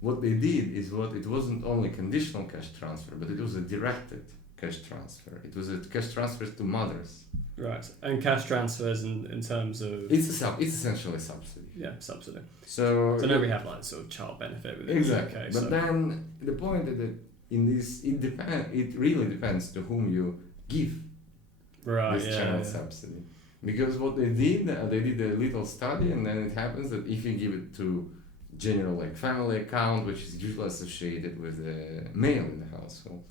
what they did is it wasn't only conditional cash transfer, but it was a directed cash transfer. It was a cash transfer to mothers. Right, and cash transfers in terms of... It's essentially a subsidy. Yeah, subsidy. So now we have like sort of child benefit within exactly. the UK. But then the point is that in this, it really depends to whom you give this child subsidy. Because what they did a little study, and then it happens that if you give it to general like family account, which is usually associated with a male in the household,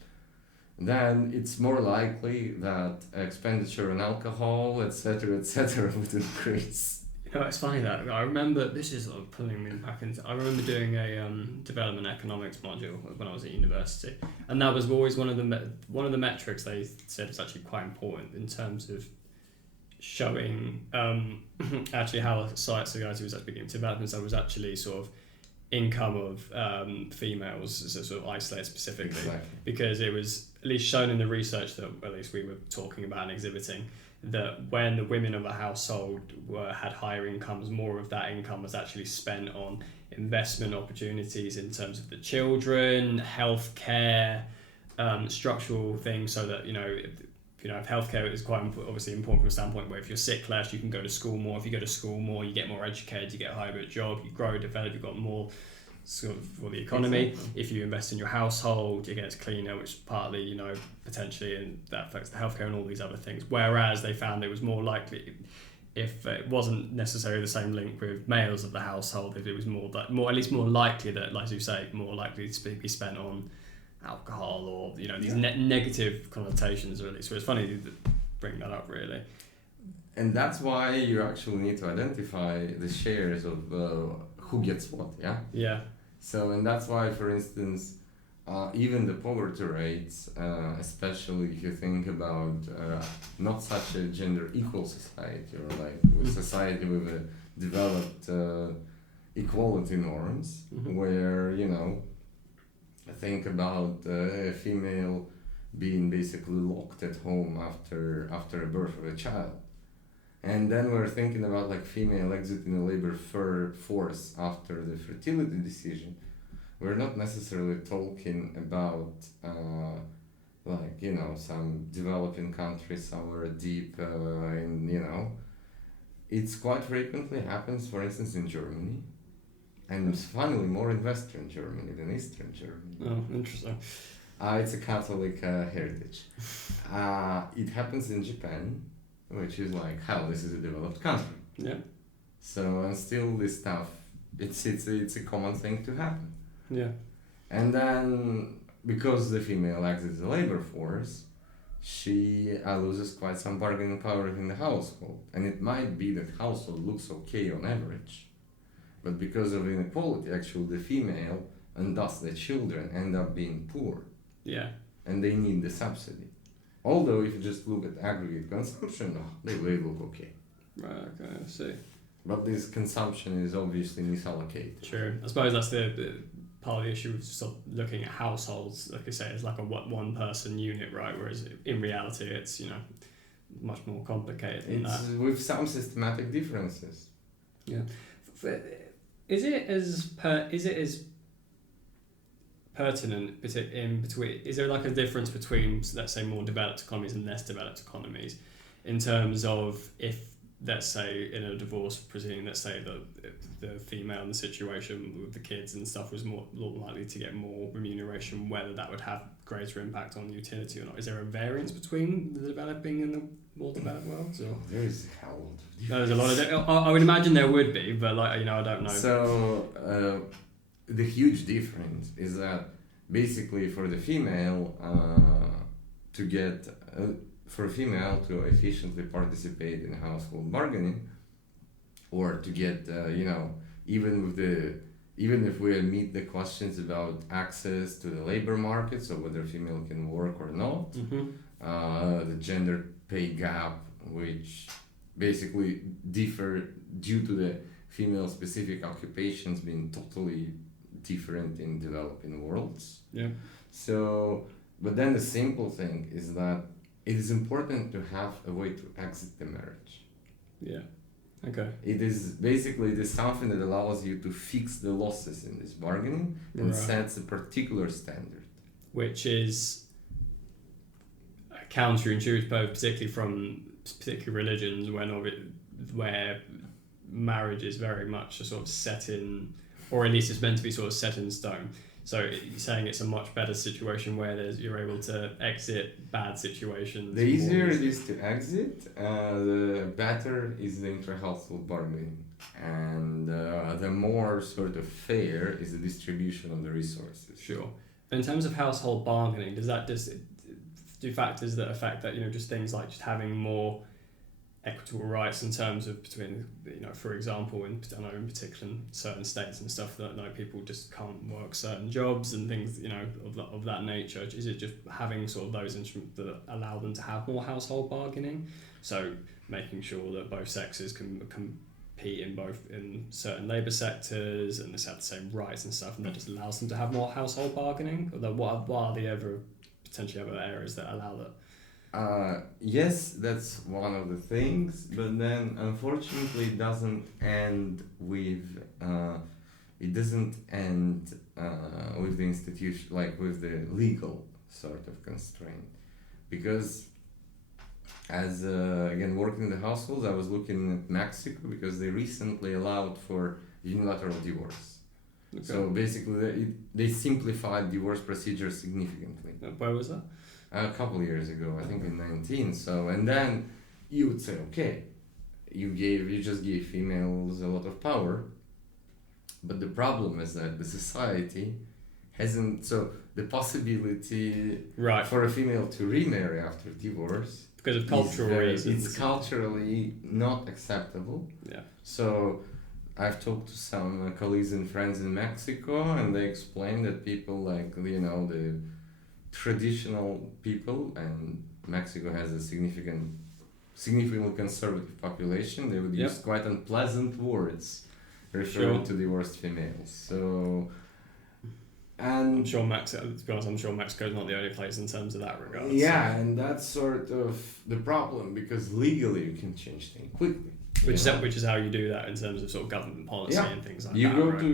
then it's more likely that expenditure on alcohol, etc., would increase. You know, it's funny that I remember, this is sort of pulling me back into, I remember doing a development economics module when I was at university, and that was always one of the metrics they said is actually quite important in terms of showing actually how society was actually beginning to develop, and so it was actually sort of income of females sort of isolated specifically, because it was at least shown in the research that at least we were talking about and exhibiting, that when the women of a household had higher incomes, more of that income was actually spent on investment opportunities in terms of the children, healthcare, structural things, so that if healthcare is quite obviously important from a standpoint where if you're sick less, you can go to school more. If you go to school more, you get more educated, you get a higher job, you grow, develop, you've got more sort of for the economy. Exactly. If you invest in your household, it gets cleaner, which partly, potentially, and that affects the healthcare and all these other things. Whereas they found it was more likely, if it wasn't necessarily the same link with males of the household, if it was more likely that, like you say, more likely to be spent on alcohol or these negative connotations really. So it's funny you bring that up really. And that's why you actually need to identify the shares of who gets what. Yeah. So and that's why, for instance, even the poverty rates, especially if you think about not such a gender equal society or like a society with a developed equality norms, where think about a female being basically locked at home after a birth of a child, and then we're thinking about like female exiting the labor force after the fertility decision. We're not necessarily talking about some developing country somewhere deep it's quite frequently happens, for instance, in Germany. And finally, more in Western Germany than Eastern Germany. Oh, interesting. It's a Catholic heritage. It happens in Japan, which is like, hell, this is a developed country. Yeah. So, and still this stuff, it's a common thing to happen. Yeah. And then, because the female exits the labor force, she loses quite some bargaining power in the household. And it might be that household looks okay on average, but because of inequality, actually the female and thus the children end up being poor. Yeah. And they need the subsidy. Although if you just look at aggregate consumption, they look okay. Right, okay, I see. But this consumption is obviously misallocated. True. I suppose that's the part of the issue with sort of looking at households, like I say, as like a one person unit, right? Whereas in reality, it's, you know, much more complicated than It's that. with some systematic differences. Yeah. Is it as pertinent in between? Is there like a difference between, let's say, more developed economies and less developed economies, in terms of if, let's say, in a divorce proceeding, let's say the female in the situation with the kids and stuff was more likely to get more remuneration, whether that would have greater impact on utility or not? Is there a variance between the developing and the more developed worlds? Or? There is a hell of a difference. There's a lot of I would imagine there would be, but like, you know, I don't know. So the huge difference is that basically for the female to get for a female to efficiently participate in household bargaining, or to get even if we meet the questions about access to the labor market, so whether female can work or not, the gender pay gap, which basically differ due to the female specific occupations being totally different in developing worlds. Yeah. So, but then the simple thing is that it is important to have a way to exit the marriage. Yeah. Okay. It is something that allows you to fix the losses in this bargaining and sets a particular standard. Which is counterintuitive, particularly from particular religions, where marriage is very much a sort of set in, or at least it's meant to be sort of set in stone. So you're saying it's a much better situation where you're able to exit bad situations. The easier it is to exit, the better is the intra-household bargaining, and the more sort of fair is the distribution of the resources. Sure. But in terms of household bargaining, does that just do factors that affect that? You know, just things like just having more equitable rights in terms of between, you know, for example, in particular in certain states and stuff, that people just can't work certain jobs and things, you know, of that nature. Is it just having sort of those instruments that allow them to have more household bargaining? So making sure that both sexes can compete in certain labour sectors and just have the same rights and stuff, and that just allows them to have more household bargaining? Or what are the potentially other areas that allow that? Yes, that's one of the things, but then unfortunately it doesn't end with the institution, like with the legal sort of constraint, because as again working in the households, I was looking at Mexico because they recently allowed for unilateral divorce. Okay. So basically they simplified divorce procedures significantly. Where was that? A couple of years ago, I think in 19. So, and then you would say, okay, you just gave females a lot of power, but the problem is that the society hasn't. So the possibility for a female to remarry after divorce, because of cultural reasons, it's culturally not acceptable. Yeah. So I've talked to some colleagues and friends in Mexico, and they explain that people like, you know, the traditional people, and Mexico has a significantly conservative population, they would use quite unpleasant words referring to divorced females. So, and I'm sure Mexico is not the only place in terms of that regard. Yeah, and that's sort of the problem, because legally you can change things quickly. Which is how you do that in terms of sort of government policy and things like that. You go to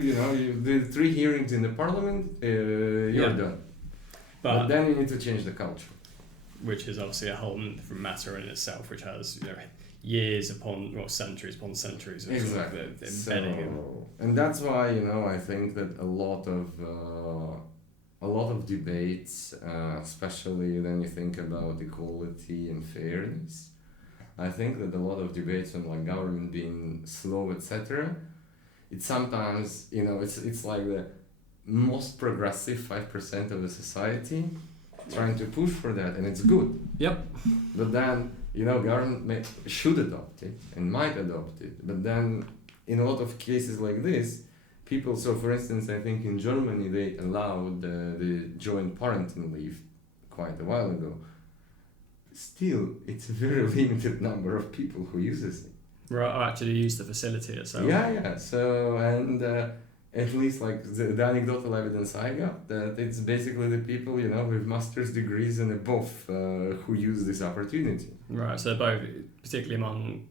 the 3 hearings in the parliament, you're done. But then you need to change the culture, which is obviously a whole different matter in itself, which has years centuries upon centuries of exactly. Sort of embedding. And that's why I think that a lot of debates, especially when you think about equality and fairness, I think that a lot of debates on like government being slow, etc. It's sometimes it's like the most progressive 5% of the society trying to push for that, and it's good. Yep. But then, government should adopt it and might adopt it. But then, in a lot of cases like this, people, so for instance, I think in Germany they allowed the joint parenting leave quite a while ago. Still, it's a very limited number of people who uses it. Right, I actually use the facility itself. Yeah. So, and at least like the anecdotal evidence I got, that it's basically the people, with master's degrees and above who use this opportunity. Right, so both, particularly among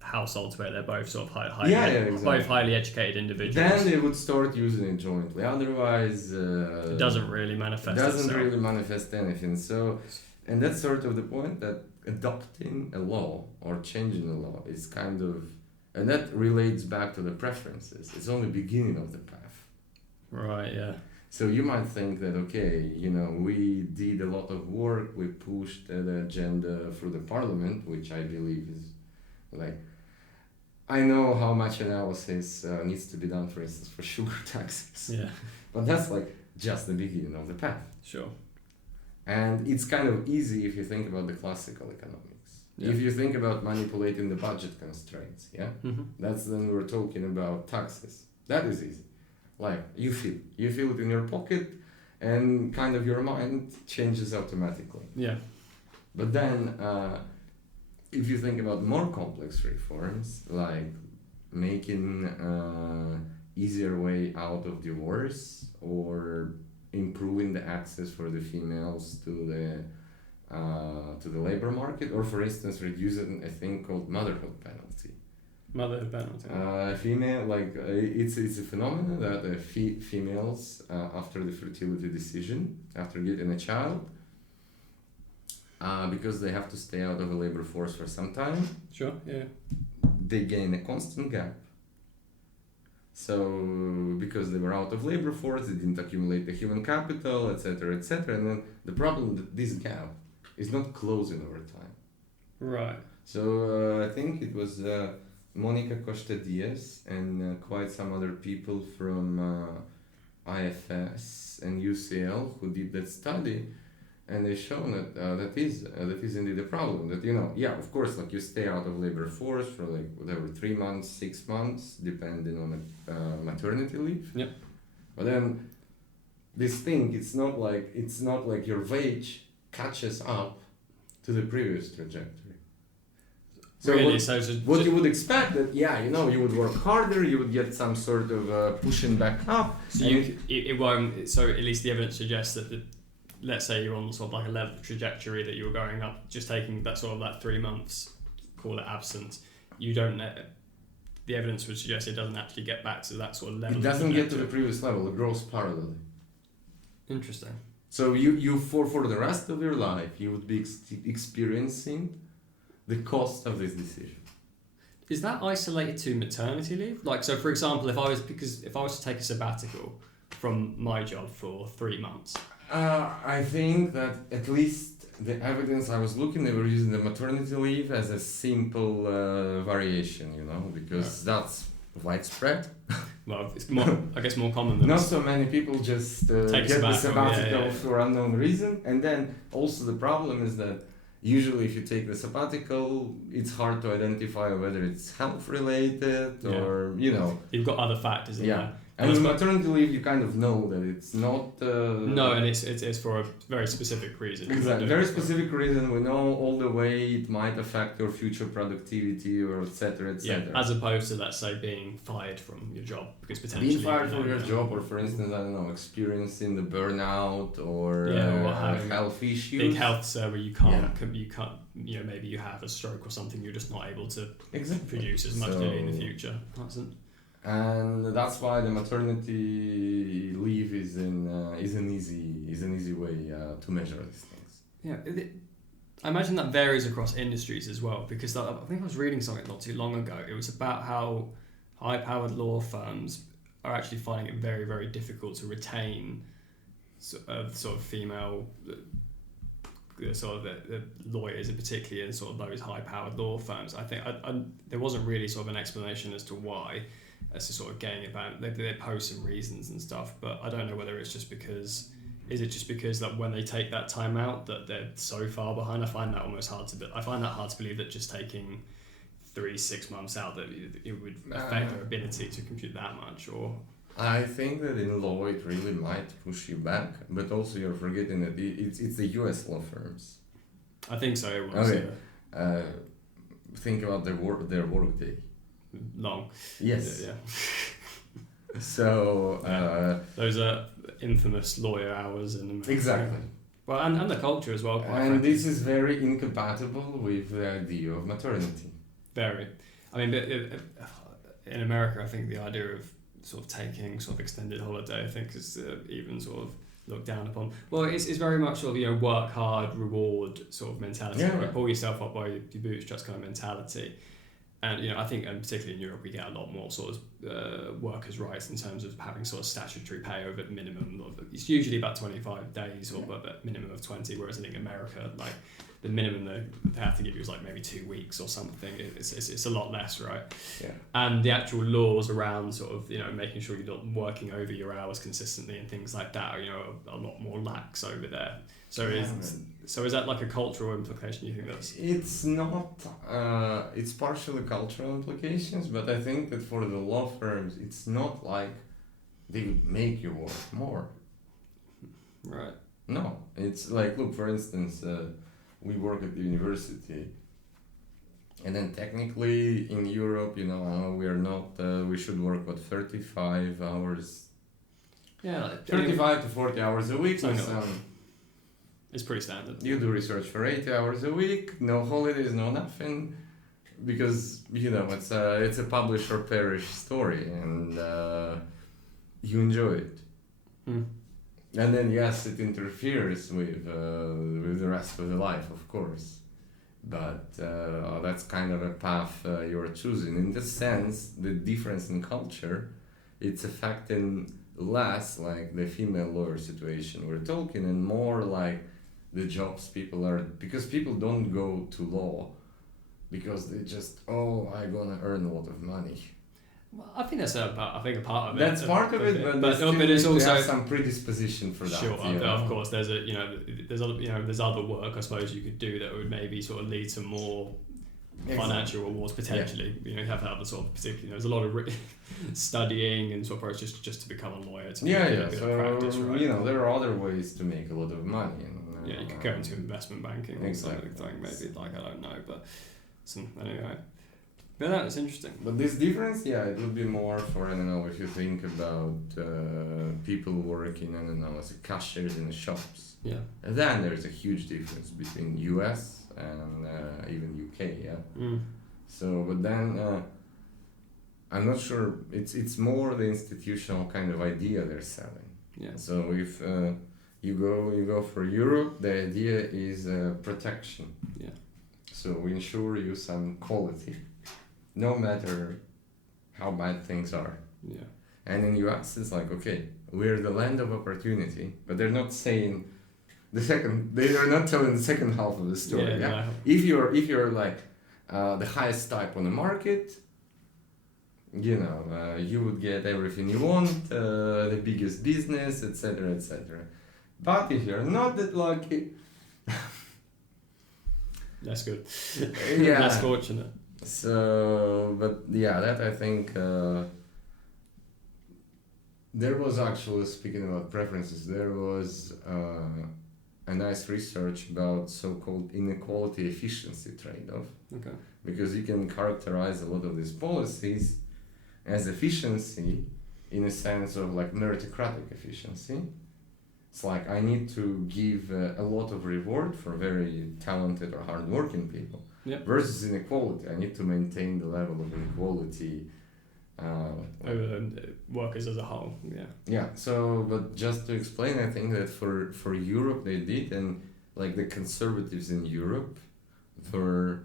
households where they're both sort of exactly. both highly educated individuals. Then they would start using it jointly. Otherwise, it doesn't really manifest. Really manifest anything. So, and that's sort of the point, that adopting a law or changing a law is kind of, and that relates back to the preferences. It's only beginning of the path. Right. Yeah. So you might think that, okay, we did a lot of work, we pushed the agenda through the parliament, which I believe is like, I know how much analysis needs to be done, for instance, for sugar taxes. Yeah. But that's like just the beginning of the path. Sure. And it's kind of easy if you think about the classical economics. Yeah. If you think about manipulating the budget constraints, that's then we're talking about taxes. That is easy. Like, you feel it in your pocket, and kind of your mind changes automatically. Yeah. But then, if you think about more complex reforms, like making easier way out of divorce, or improving the access for the females to the labor market, or for instance reducing a thing called motherhood penalty. Motherhood penalty. Female, like it's a phenomenon that females after the fertility decision, after getting a child, because they have to stay out of the labor force for some time. Sure. Yeah. They gain a constant gap. So, because they were out of labor force, they didn't accumulate the human capital, etc., etc. And then the problem that this gap is not closing over time. Right. So, I think it was Monica Costa Diaz and quite some other people from IFS and UCL who did that study. And they shown that that is indeed a problem. That of course, like you stay out of labor force for like whatever 3 months, 6 months, depending on maternity leave. Yep. But then this thing, it's not like your wage catches up to the previous trajectory. So really, what you would expect that you would work harder, you would get some sort of pushing back up. So it won't. So at least the evidence suggests that let's say you're on sort of like a level trajectory that you were going up, just taking that sort of that 3 months, call it absence, you don't the evidence would suggest it doesn't actually get back to that sort of level. It doesn't get to the previous level, it grows parallelly. Interesting. So you for the rest of your life, you would be experiencing the cost of this decision. Is that isolated to maternity leave? Like, so for example, if I was to take a sabbatical from my job for 3 months, I think that at least the evidence I was looking, they were using the maternity leave as a simple variation, because that's widespread. Well, it's more, I guess, more common than not so many people just get the sabbatical for unknown reason. And then also the problem is that usually if you take the sabbatical, it's hard to identify whether it's health related or, You've got other factors in there. And with maternity leave, you kind of know that it's not... no, and it's for a very specific reason. Exactly, very specific reason. We know all the way it might affect your future productivity or etc. etc. Yeah, as opposed to, let's say, being fired from your job because potentially... Being fired from your job, or for instance, I don't know, experiencing the burnout or health issues. Big health where you can't, maybe you have a stroke or something, you're just not able to produce as much in the future. And that's why the maternity leave is an easy way to measure these things. Yeah, I imagine that varies across industries as well, because I think I was reading something not too long ago. It was about how high-powered law firms are actually finding it very, very difficult to retain sort of female sort of the lawyers, and particularly in sort of those high-powered law firms. I think there wasn't really sort of an explanation as to why. As to sort of getting about, they post some reasons and stuff, but I don't know whether it's just because is it just because that when they take that time out that they're so far behind? I find that hard to believe that just taking 3-6 months out that it would affect their ability to compute that much. Or I think that in law it really might push you back, but also you're forgetting that it's the US law firms. I think so. Okay. Think about their work day. Long. Yes. Yeah. So those are infamous lawyer hours in America. Exactly. Well, and the culture as well. Quite and frankly. this is very incompatible with the idea of maternity. Very. I mean, in America, I think the idea of sort of taking sort of extended holiday, I think, is even sort of looked down upon. Well, it's very much sort of, work hard, reward sort of mentality. Yeah. Pull yourself up by your bootstraps kind of mentality. And, I think, and particularly in Europe, we get a lot more sort of workers' rights in terms of having sort of statutory pay over the minimum. It's usually about 25 days or a minimum of 20, whereas I think America, like, the minimum they have to give you is like maybe 2 weeks or something. It's a lot less, right? Yeah. And the actual laws around sort of, making sure you're not working over your hours consistently and things like that are, a lot more lax over there. So is that like a cultural implication, you think that's? It's not, it's partially cultural implications, but I think that for the law firms, it's not like they would make you work more. Right. No, it's like, look, for instance, we work at the university, and then technically in Europe, we are not, we should work, 35 hours? Yeah. 35 to 40 hours a week. It's pretty standard. You do research for 80 hours a week, no holidays, no nothing, because, it's a publish or perish story, and you enjoy it. And then, yes, it interferes with the rest of the life, of course. But that's kind of a path you're choosing. In this sense, the difference in culture, it's affecting less like the female lawyer situation we're talking, and more like the jobs people are, because people don't go to law because they just, I'm gonna earn a lot of money. Well, I think that's a part of it. That's part of it, but it's also have some predisposition for that. Sure, of course. There's there's other work I suppose you could do that would maybe sort of lead to more financial rewards potentially. Yeah. You have other sort of particular. There's a lot of studying and sort of just to become a lawyer. To So practice, right? there are other ways to make a lot of money. You could go into investment banking or exactly. something. Maybe I don't know, but anyway. Yeah, that's interesting. But this difference, it would be more for, I don't know, if you think about people working, I don't know, as cashiers in the shops. Yeah. And then there's a huge difference between US and even UK, So, but then I'm not sure, it's more the institutional kind of idea they're selling. Yeah. So if you go for Europe, the idea is protection. Yeah. So we ensure you some quality, no matter how bad things are. Yeah. And in US, it's like, okay, we're the land of opportunity, but they're not saying they are not telling the second half of the story. Yeah. If you're like the highest type on the market, you would get everything you want, the biggest business, etc., etc. But if you're not that lucky, that's good. Yeah. That's fortunate. So, but that I think there was actually, speaking about preferences, there was a nice research about so-called inequality efficiency trade-off. Okay. Because you can characterize a lot of these policies as efficiency in a sense of like meritocratic efficiency. It's like I need to give a lot of reward for very talented or hardworking people. Yep. Versus inequality, I need to maintain the level of inequality over workers as a whole. Yeah. So, but just to explain, I think that for Europe they did, and like the conservatives in Europe were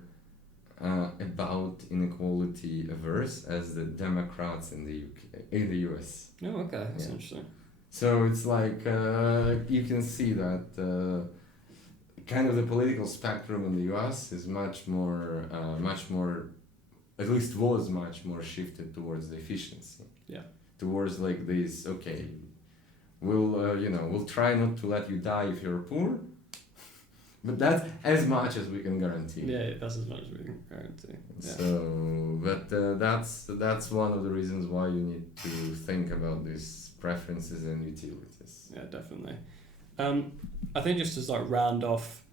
about inequality averse as the Democrats in the US. Oh, okay, that's interesting. So it's like you can see that kind of the political spectrum in the US is much more, at least was much more shifted towards the efficiency. Yeah. Towards like this, okay, we'll try not to let you die if you're poor, but that's as much as we can guarantee. Yeah, that's as much as we can guarantee. Yeah. So, but that's one of the reasons why you need to think about these preferences and utilities. Yeah, definitely. I think just to like round off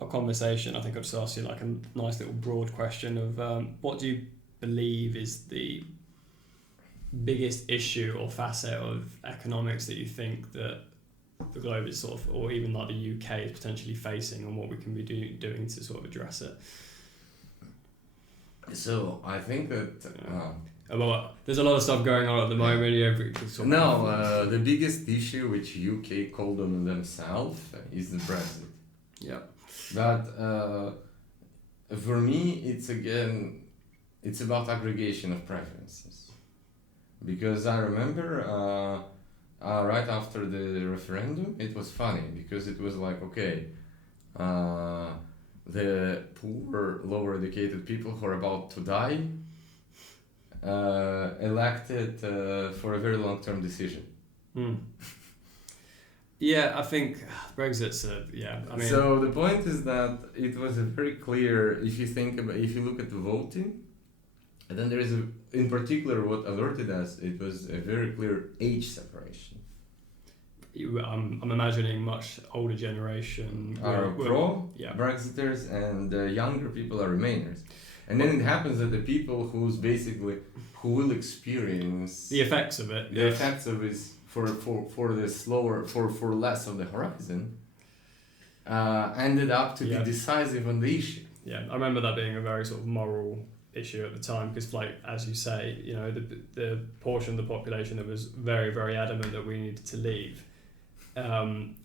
our conversation, I think I'll just ask you like a nice little broad question of what do you believe is the biggest issue or facet of economics that you think that the globe is sort of, or even like the UK is potentially facing, and what we can be doing to sort of address it? So I think that well, there's a lot of stuff going on at the moment. The biggest issue which UK called on themselves is the Brexit. Yeah. But for me, it's about aggregation of preferences, because I remember right after the referendum, it was funny because it was like, okay, the poor, lower educated people who are about to die elected for a very long-term decision. Yeah, I think Brexit's so the point is that it was a very clear, if you look at the voting, and then there is in particular what alerted us, it was a very clear age separation. I'm imagining much older generation are Brexiters, and younger people are Remainers. And then it happens that the people who will experience the effects of it, is for less of the horizon, ended up to be decisive on the issue. Yeah, I remember that being a very sort of moral issue at the time, because like as you say, the portion of the population that was very, very adamant that we needed to leave,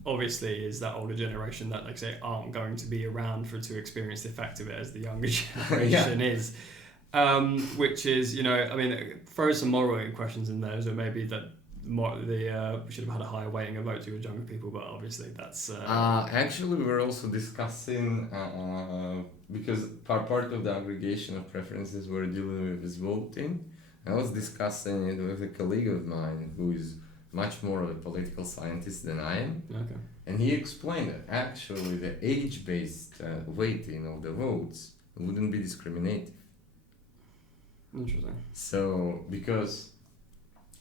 obviously is that older generation that, like say, aren't going to be around to experience the effect of it as the younger generation is, which is, throws some moral questions in there. So maybe that we should have had a higher weighting of votes with younger people, but obviously that's actually we were also discussing because part of the aggregation of preferences we're dealing with is voting. I was discussing it with a colleague of mine who is much more of a political scientist than I am. Okay. And he explained that actually the age-based weighting of the votes wouldn't be discriminative. Interesting. So, because,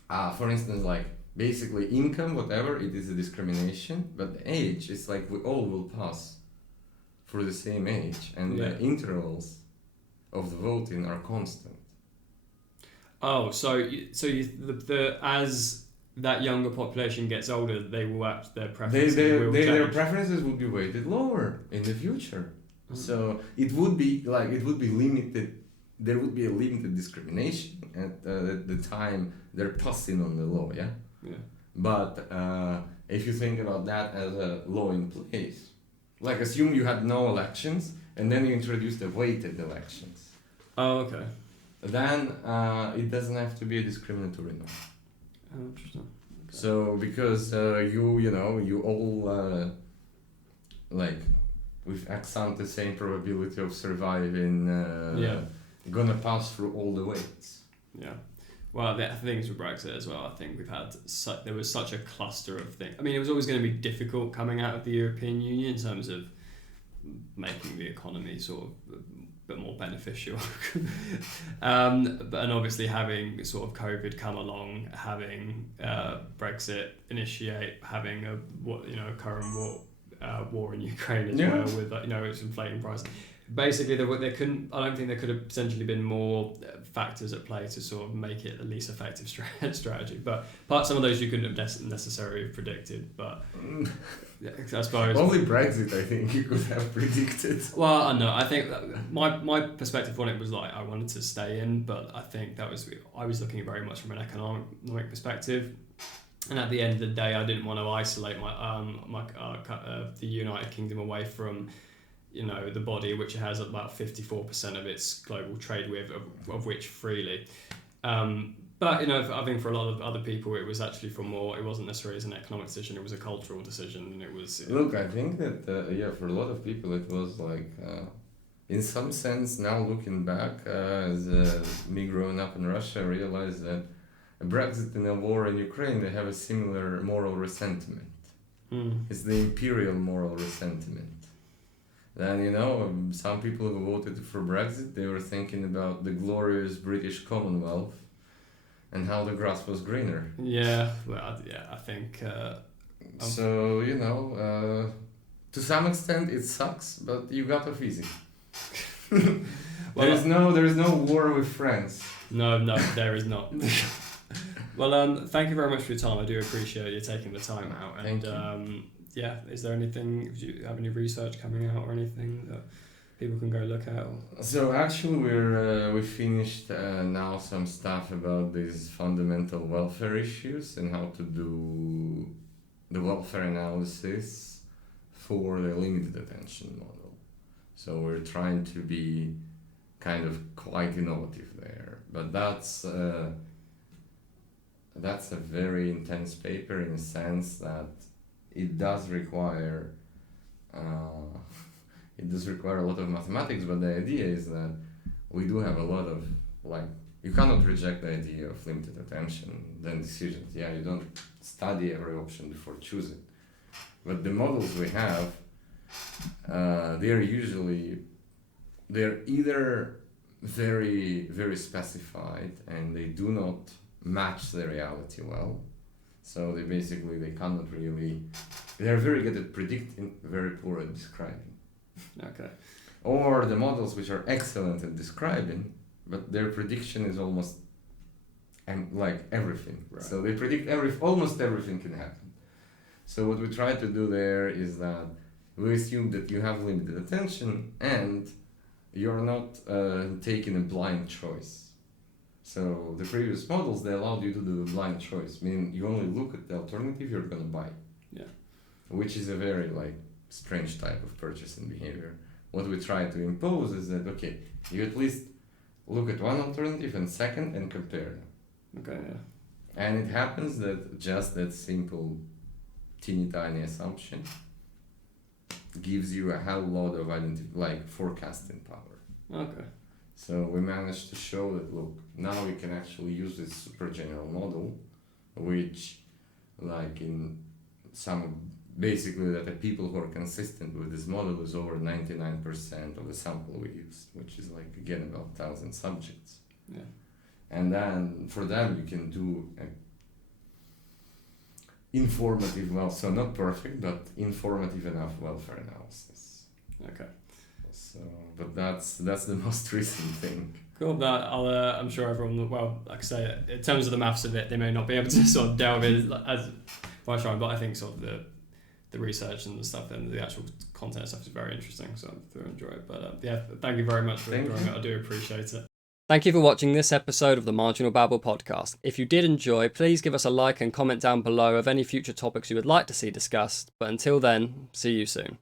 for instance, like basically income, whatever, it is a discrimination, but the age is like we all will pass for the same age, and the intervals of the voting are constant. Oh, as that younger population gets older, they will their preferences. Their preferences will be weighted lower in the future. Mm-hmm. So it would be limited. There would be a limited discrimination at the time they're passing on the law. Yeah. Yeah. But if you think about that as a law in place, like assume you had no elections and then you introduced the weighted elections. Oh, okay. Then it doesn't have to be a discriminatory norm. Oh, interesting. Okay. So because you all like with X ante same probability of surviving gonna pass through all the weights. Yeah. Well, the things with Brexit as well, I think we've had there was such a cluster of things. I mean, it was always going to be difficult coming out of the European Union in terms of making the economy sort of a bit more beneficial. And obviously having sort of COVID come along, having Brexit initiate, having a current war in Ukraine as well, with its inflating prices. Basically, there couldn't. I don't think there could have potentially been more factors at play to sort of make it the least effective strategy. But some of those you couldn't have necessarily predicted. But I suppose only Brexit, I think, you could have predicted. Well, I know. I think my perspective on it was like I wanted to stay in, but I think I was looking at it very much from an economic perspective. And at the end of the day, I didn't want to isolate the United Kingdom away from the body, which has about 54% of its global trade with, of which freely. But I think for a lot of other people, it was actually it wasn't necessarily as an economic decision, it was a cultural decision, and it was. Look, I think that for a lot of people, it was like, in some sense, now looking back, as me growing up in Russia, I realized that Brexit and a war in Ukraine, they have a similar moral resentment. It's the imperial moral resentment. Then, you know, some people who voted for Brexit, they were thinking about the glorious British Commonwealth and how the grass was greener. Yeah, well, yeah, I think... So, you know, to some extent it sucks, but you got off easy. There is no war with France. No, there is not. Well, thank you very much for your time. I do appreciate you taking the time out. And Thank you. yeah, is there anything, do you have any research coming out or anything that people can go look at? So actually we finished now some stuff about these fundamental welfare issues and how to do the welfare analysis for the limited attention model. So we're trying to be kind of quite innovative there, but that's a very intense paper in the sense that it does require a lot of mathematics, but the idea is that we do have a lot of, like, you cannot reject the idea of limited attention, then decisions. Yeah, you don't study every option before choosing. But the models we have, they're either very, very specified and they do not match the reality well. So they cannot really, they're very good at predicting, very poor at describing. Okay. Or the models which are excellent at describing, but their prediction is almost like everything. Right. So they predict almost everything can happen. So what we try to do there is that we assume that you have limited attention and you're not taking a blind choice. So the previous models, they allowed you to do the blind choice, meaning you only look at the alternative you're going to buy. Yeah. Which is a very strange type of purchasing behavior. What we try to impose is that, okay, you at least look at one alternative and second and compare them. Okay, yeah. And it happens that just that simple teeny tiny assumption gives you a hell lot of forecasting power. Okay. So we managed to show that, look, now we can actually use this super general model, which basically that the people who are consistent with this model is over 99% of the sample we used, which is again about 1,000 subjects. Yeah. And then for them you can do informative, so not perfect, but informative enough welfare analysis. Okay. So, but that's the most recent thing. Cool. I'm sure everyone, well, like I say, in terms of the maths of it, they may not be able to sort of delve in as much, but I think sort of the research and the stuff and the actual content stuff is very interesting, so I'm going to enjoy it. But yeah, thank you very much for enjoying it. I do appreciate it. Thank you for watching this episode of the Marginal Babble podcast. If you did enjoy, please give us a like and comment down below of any future topics you would like to see discussed. But until then, see you soon.